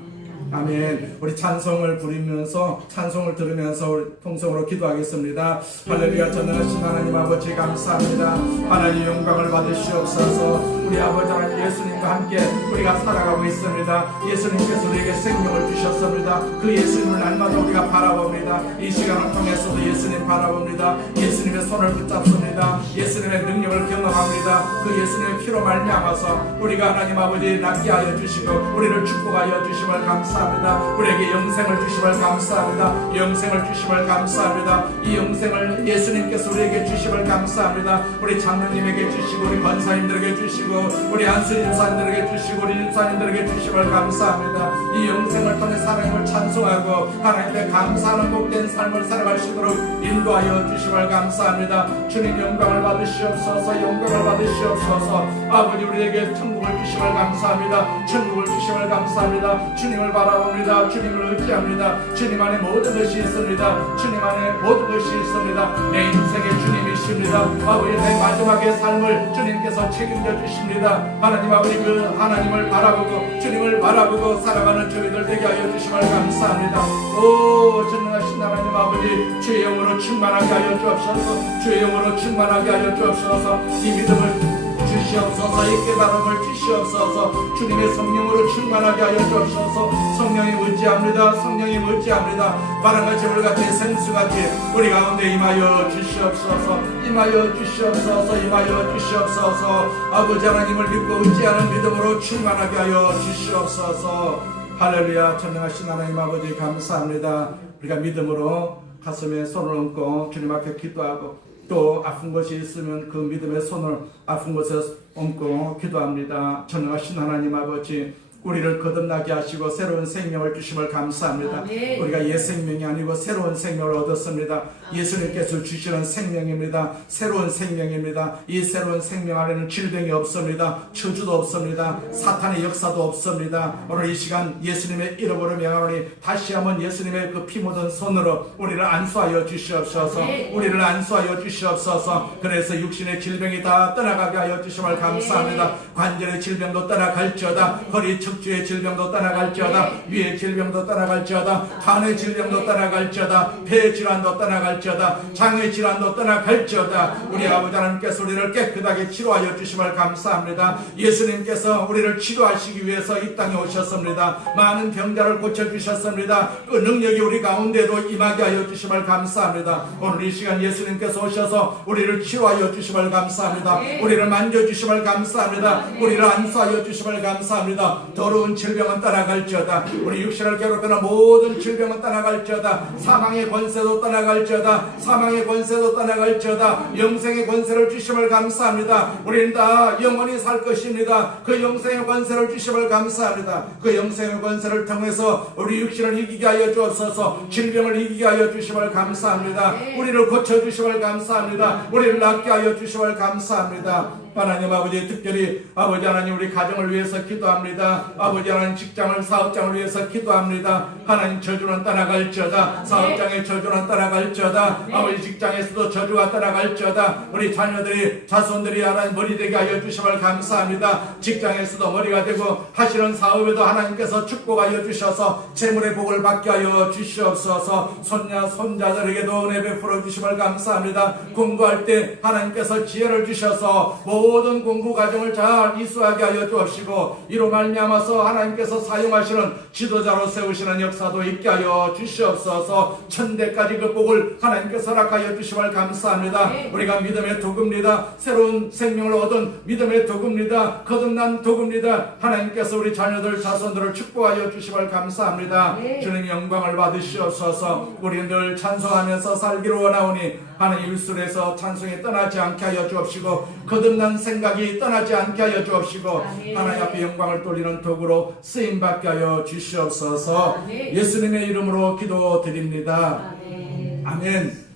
아멘. 우리 찬송을 부르면서 찬송을 들으면서 우리 통성으로 기도하겠습니다. 할렐루야. 전능하신 하나님 아버지 감사합니다. 하나님 영광을 받으시옵소서. 우리 아버지 하나님 예수님과 함께 우리가 살아가고 있습니다. 예수님께서 우리에게 생명을 주셨습니다. 그 예수님을 날마다 우리가 바라봅니다. 이 시간을 통해서도 예수님 바라봅니다. 예수님의 손을 붙잡습니다. 예수님의 능력을 경험합니다. 그 예수님의 피로 말미암아서 우리가 하나님 아버지 낫게 하여 주시고 우리를 축복하여 주심을 감사합니다. 우리에게 영생을 주심을 감사합니다. 영생을 주심을 감사합니다. 이 영생을 예수님께서 우리에게 주심을 감사합니다. 우리 장로님에게 주시고 우리 권사님들에게 주시고 우리 안수 집사님들에게 주시고 우리 집사님들에게 주심을 감사합니다. 이 영생을 통해 하나님을 찬송하고 하나님께 감사하는 복된 삶을 살아갈 수 있도록 인도하여 주심을 감사합니다. 주님 영광을 받으시옵소서. 영광을 받으시옵소서. 아버지 우리에게 천국을 주심을 감사합니다. 천국을 주심을 감사합니다. 주님을 바라봅니다. 주님을 의지합니다. 주님 안에 모든 것이 있습니다. 주님 안에 모든 것이 있습니다. 내 인생의 주님이십니다. 아버지 내 마지막의 삶을 주님께서 책임져 주십니다. 하나님 아버지 그 하나님을 바라보고 주님을 바라보고 살아가는 저희들 되게 하여 주심을 감사합니다. 오 전능하신 하나님 아버지 주의 영으로 충만하게 하여 주옵소서. 주의 영으로 충만하게 하여 주옵소서. 이 믿음을 주시옵소서. 이 깨달음을 주시옵소서. 주님의 성령으로 충만하게 하여 주옵소서. 성령이 의지합니다. 성령이 의지합니다. 바람같이 물같이 생수같이 우리 가운데 임하여 주시옵소서. 임하여 주시옵소서. 임하여 주시옵소서. 아버지 하나님을 믿고 의지하는 믿음으로 충만하게 하여 주시옵소서. 할렐루야. 전능하신 하나님 아버지 감사합니다. 우리가 믿음으로 가슴에 손을 얹고 주님 앞에 기도하고 또 아픈 것이 있으면 그 믿음의 손을 아픈 것에 얹고 기도합니다. 전능하신 하나님 아버지 우리를 거듭나게 하시고 새로운 생명을 주심을 감사합니다. 아멘. 우리가 옛 생명이 아니고 새로운 생명을 얻었습니다. 예수님께서 주시는 생명입니다. 새로운 생명입니다. 이 새로운 생명 안에는 질병이 없습니다. 저주도 없습니다. 사탄의 역사도 없습니다. 오늘 이 시간 예수님의 이름으로 명하노니 다시 한번 예수님의 그 피 묻은 손으로 우리를 안수하여 주시옵소서. 우리를 안수하여 주시옵소서. 그래서 육신의 질병이 다 떠나가게 하여 주심을 감사합니다. 관절의 질병도 떠나갈지어다. 허리 척추의 질병도 떠나갈지어다. 위의 질병도 떠나갈지어다. 간의 질병도 떠나갈지어다. 폐 질환도 떠나갈지어다. 장의 질환도 떠나갈지어다. 우리 아버지 하나님께서 우리를 깨끗하게 치료하여 주심을 감사합니다. 예수님께서 우리를 치료하시기 위해서 이 땅에 오셨습니다. 많은 병자를 고쳐주셨습니다. 그 능력이 우리 가운데도 임하게 하여 주심을 감사합니다. 오늘 이 시간 예수님께서 오셔서 우리를 치료하여 주심을 감사합니다. 우리를 만져주심을 감사합니다. 우리를 안수하여 주심을 감사합니다. 더러운 질병은 떠나갈지어다. 우리 육신을 괴롭히는 모든 질병은 떠나갈지어다. 사망의 권세도 떠나갈지어다. 사망의 권세도 떠나갈지어다. 영생의 권세를 주심을 감사합니다. 우리는 다 영원히 살 것입니다. 그 영생의 권세를 주심을 감사합니다. 그 영생의 권세를 통해서 우리 육신을 이기게 하여 주옵소서. 질병을 이기게 하여 주심을 감사합니다. 우리를 고쳐주심을 감사합니다. 우리를 낫게 하여 주심을 감사합니다. 하나님 아버지 특별히 아버지 하나님 우리 가정을 위해서 기도합니다. 아버지 하나님 직장을 사업장을 위해서 기도합니다. 하나님 저주는 떠나갈지어다. 사업장의 저주는 떠나갈지어다. 아버지 직장에서도 저주가 떠나갈지어다. 우리 자녀들이 자손들이 하나님 머리 되게 하여 주심을 감사합니다. 직장에서도 머리가 되고 하시는 사업에도 하나님께서 축복하여 주셔서 재물의 복을 받게 하여 주시옵소서. 손자 손자들에게도 은혜 베풀어 주심을 감사합니다. 공부할 때 하나님께서 지혜를 주셔서 모든 공부 과정을 잘 이수하게 하여 주옵시고 이로 말미암아서 하나님께서 사용하시는 지도자로 세우시는 역사도 있게 하여 주시옵소서. 천대까지 그 복을 하나님께서 허락하여 주심을 감사합니다. 우리가 믿음의 도구입니다. 새로운 생명을 얻은 믿음의 도구입니다. 거듭난 도구입니다. 하나님께서 우리 자녀들 자손들을 축복하여 주심을 감사합니다. 주님 영광을 받으시옵소서. 우리 늘 찬송하면서 살기를 원하오니 하나님 입술에서 찬송이 떠나지 않게 하여 주옵시고 거듭난 생각이 떠나지 않게 하여 주옵시고 하나님 앞에 영광을 돌리는 도구로 쓰임받게 하여 주시옵소서. 예수님의 이름으로 기도드립니다. 아멘.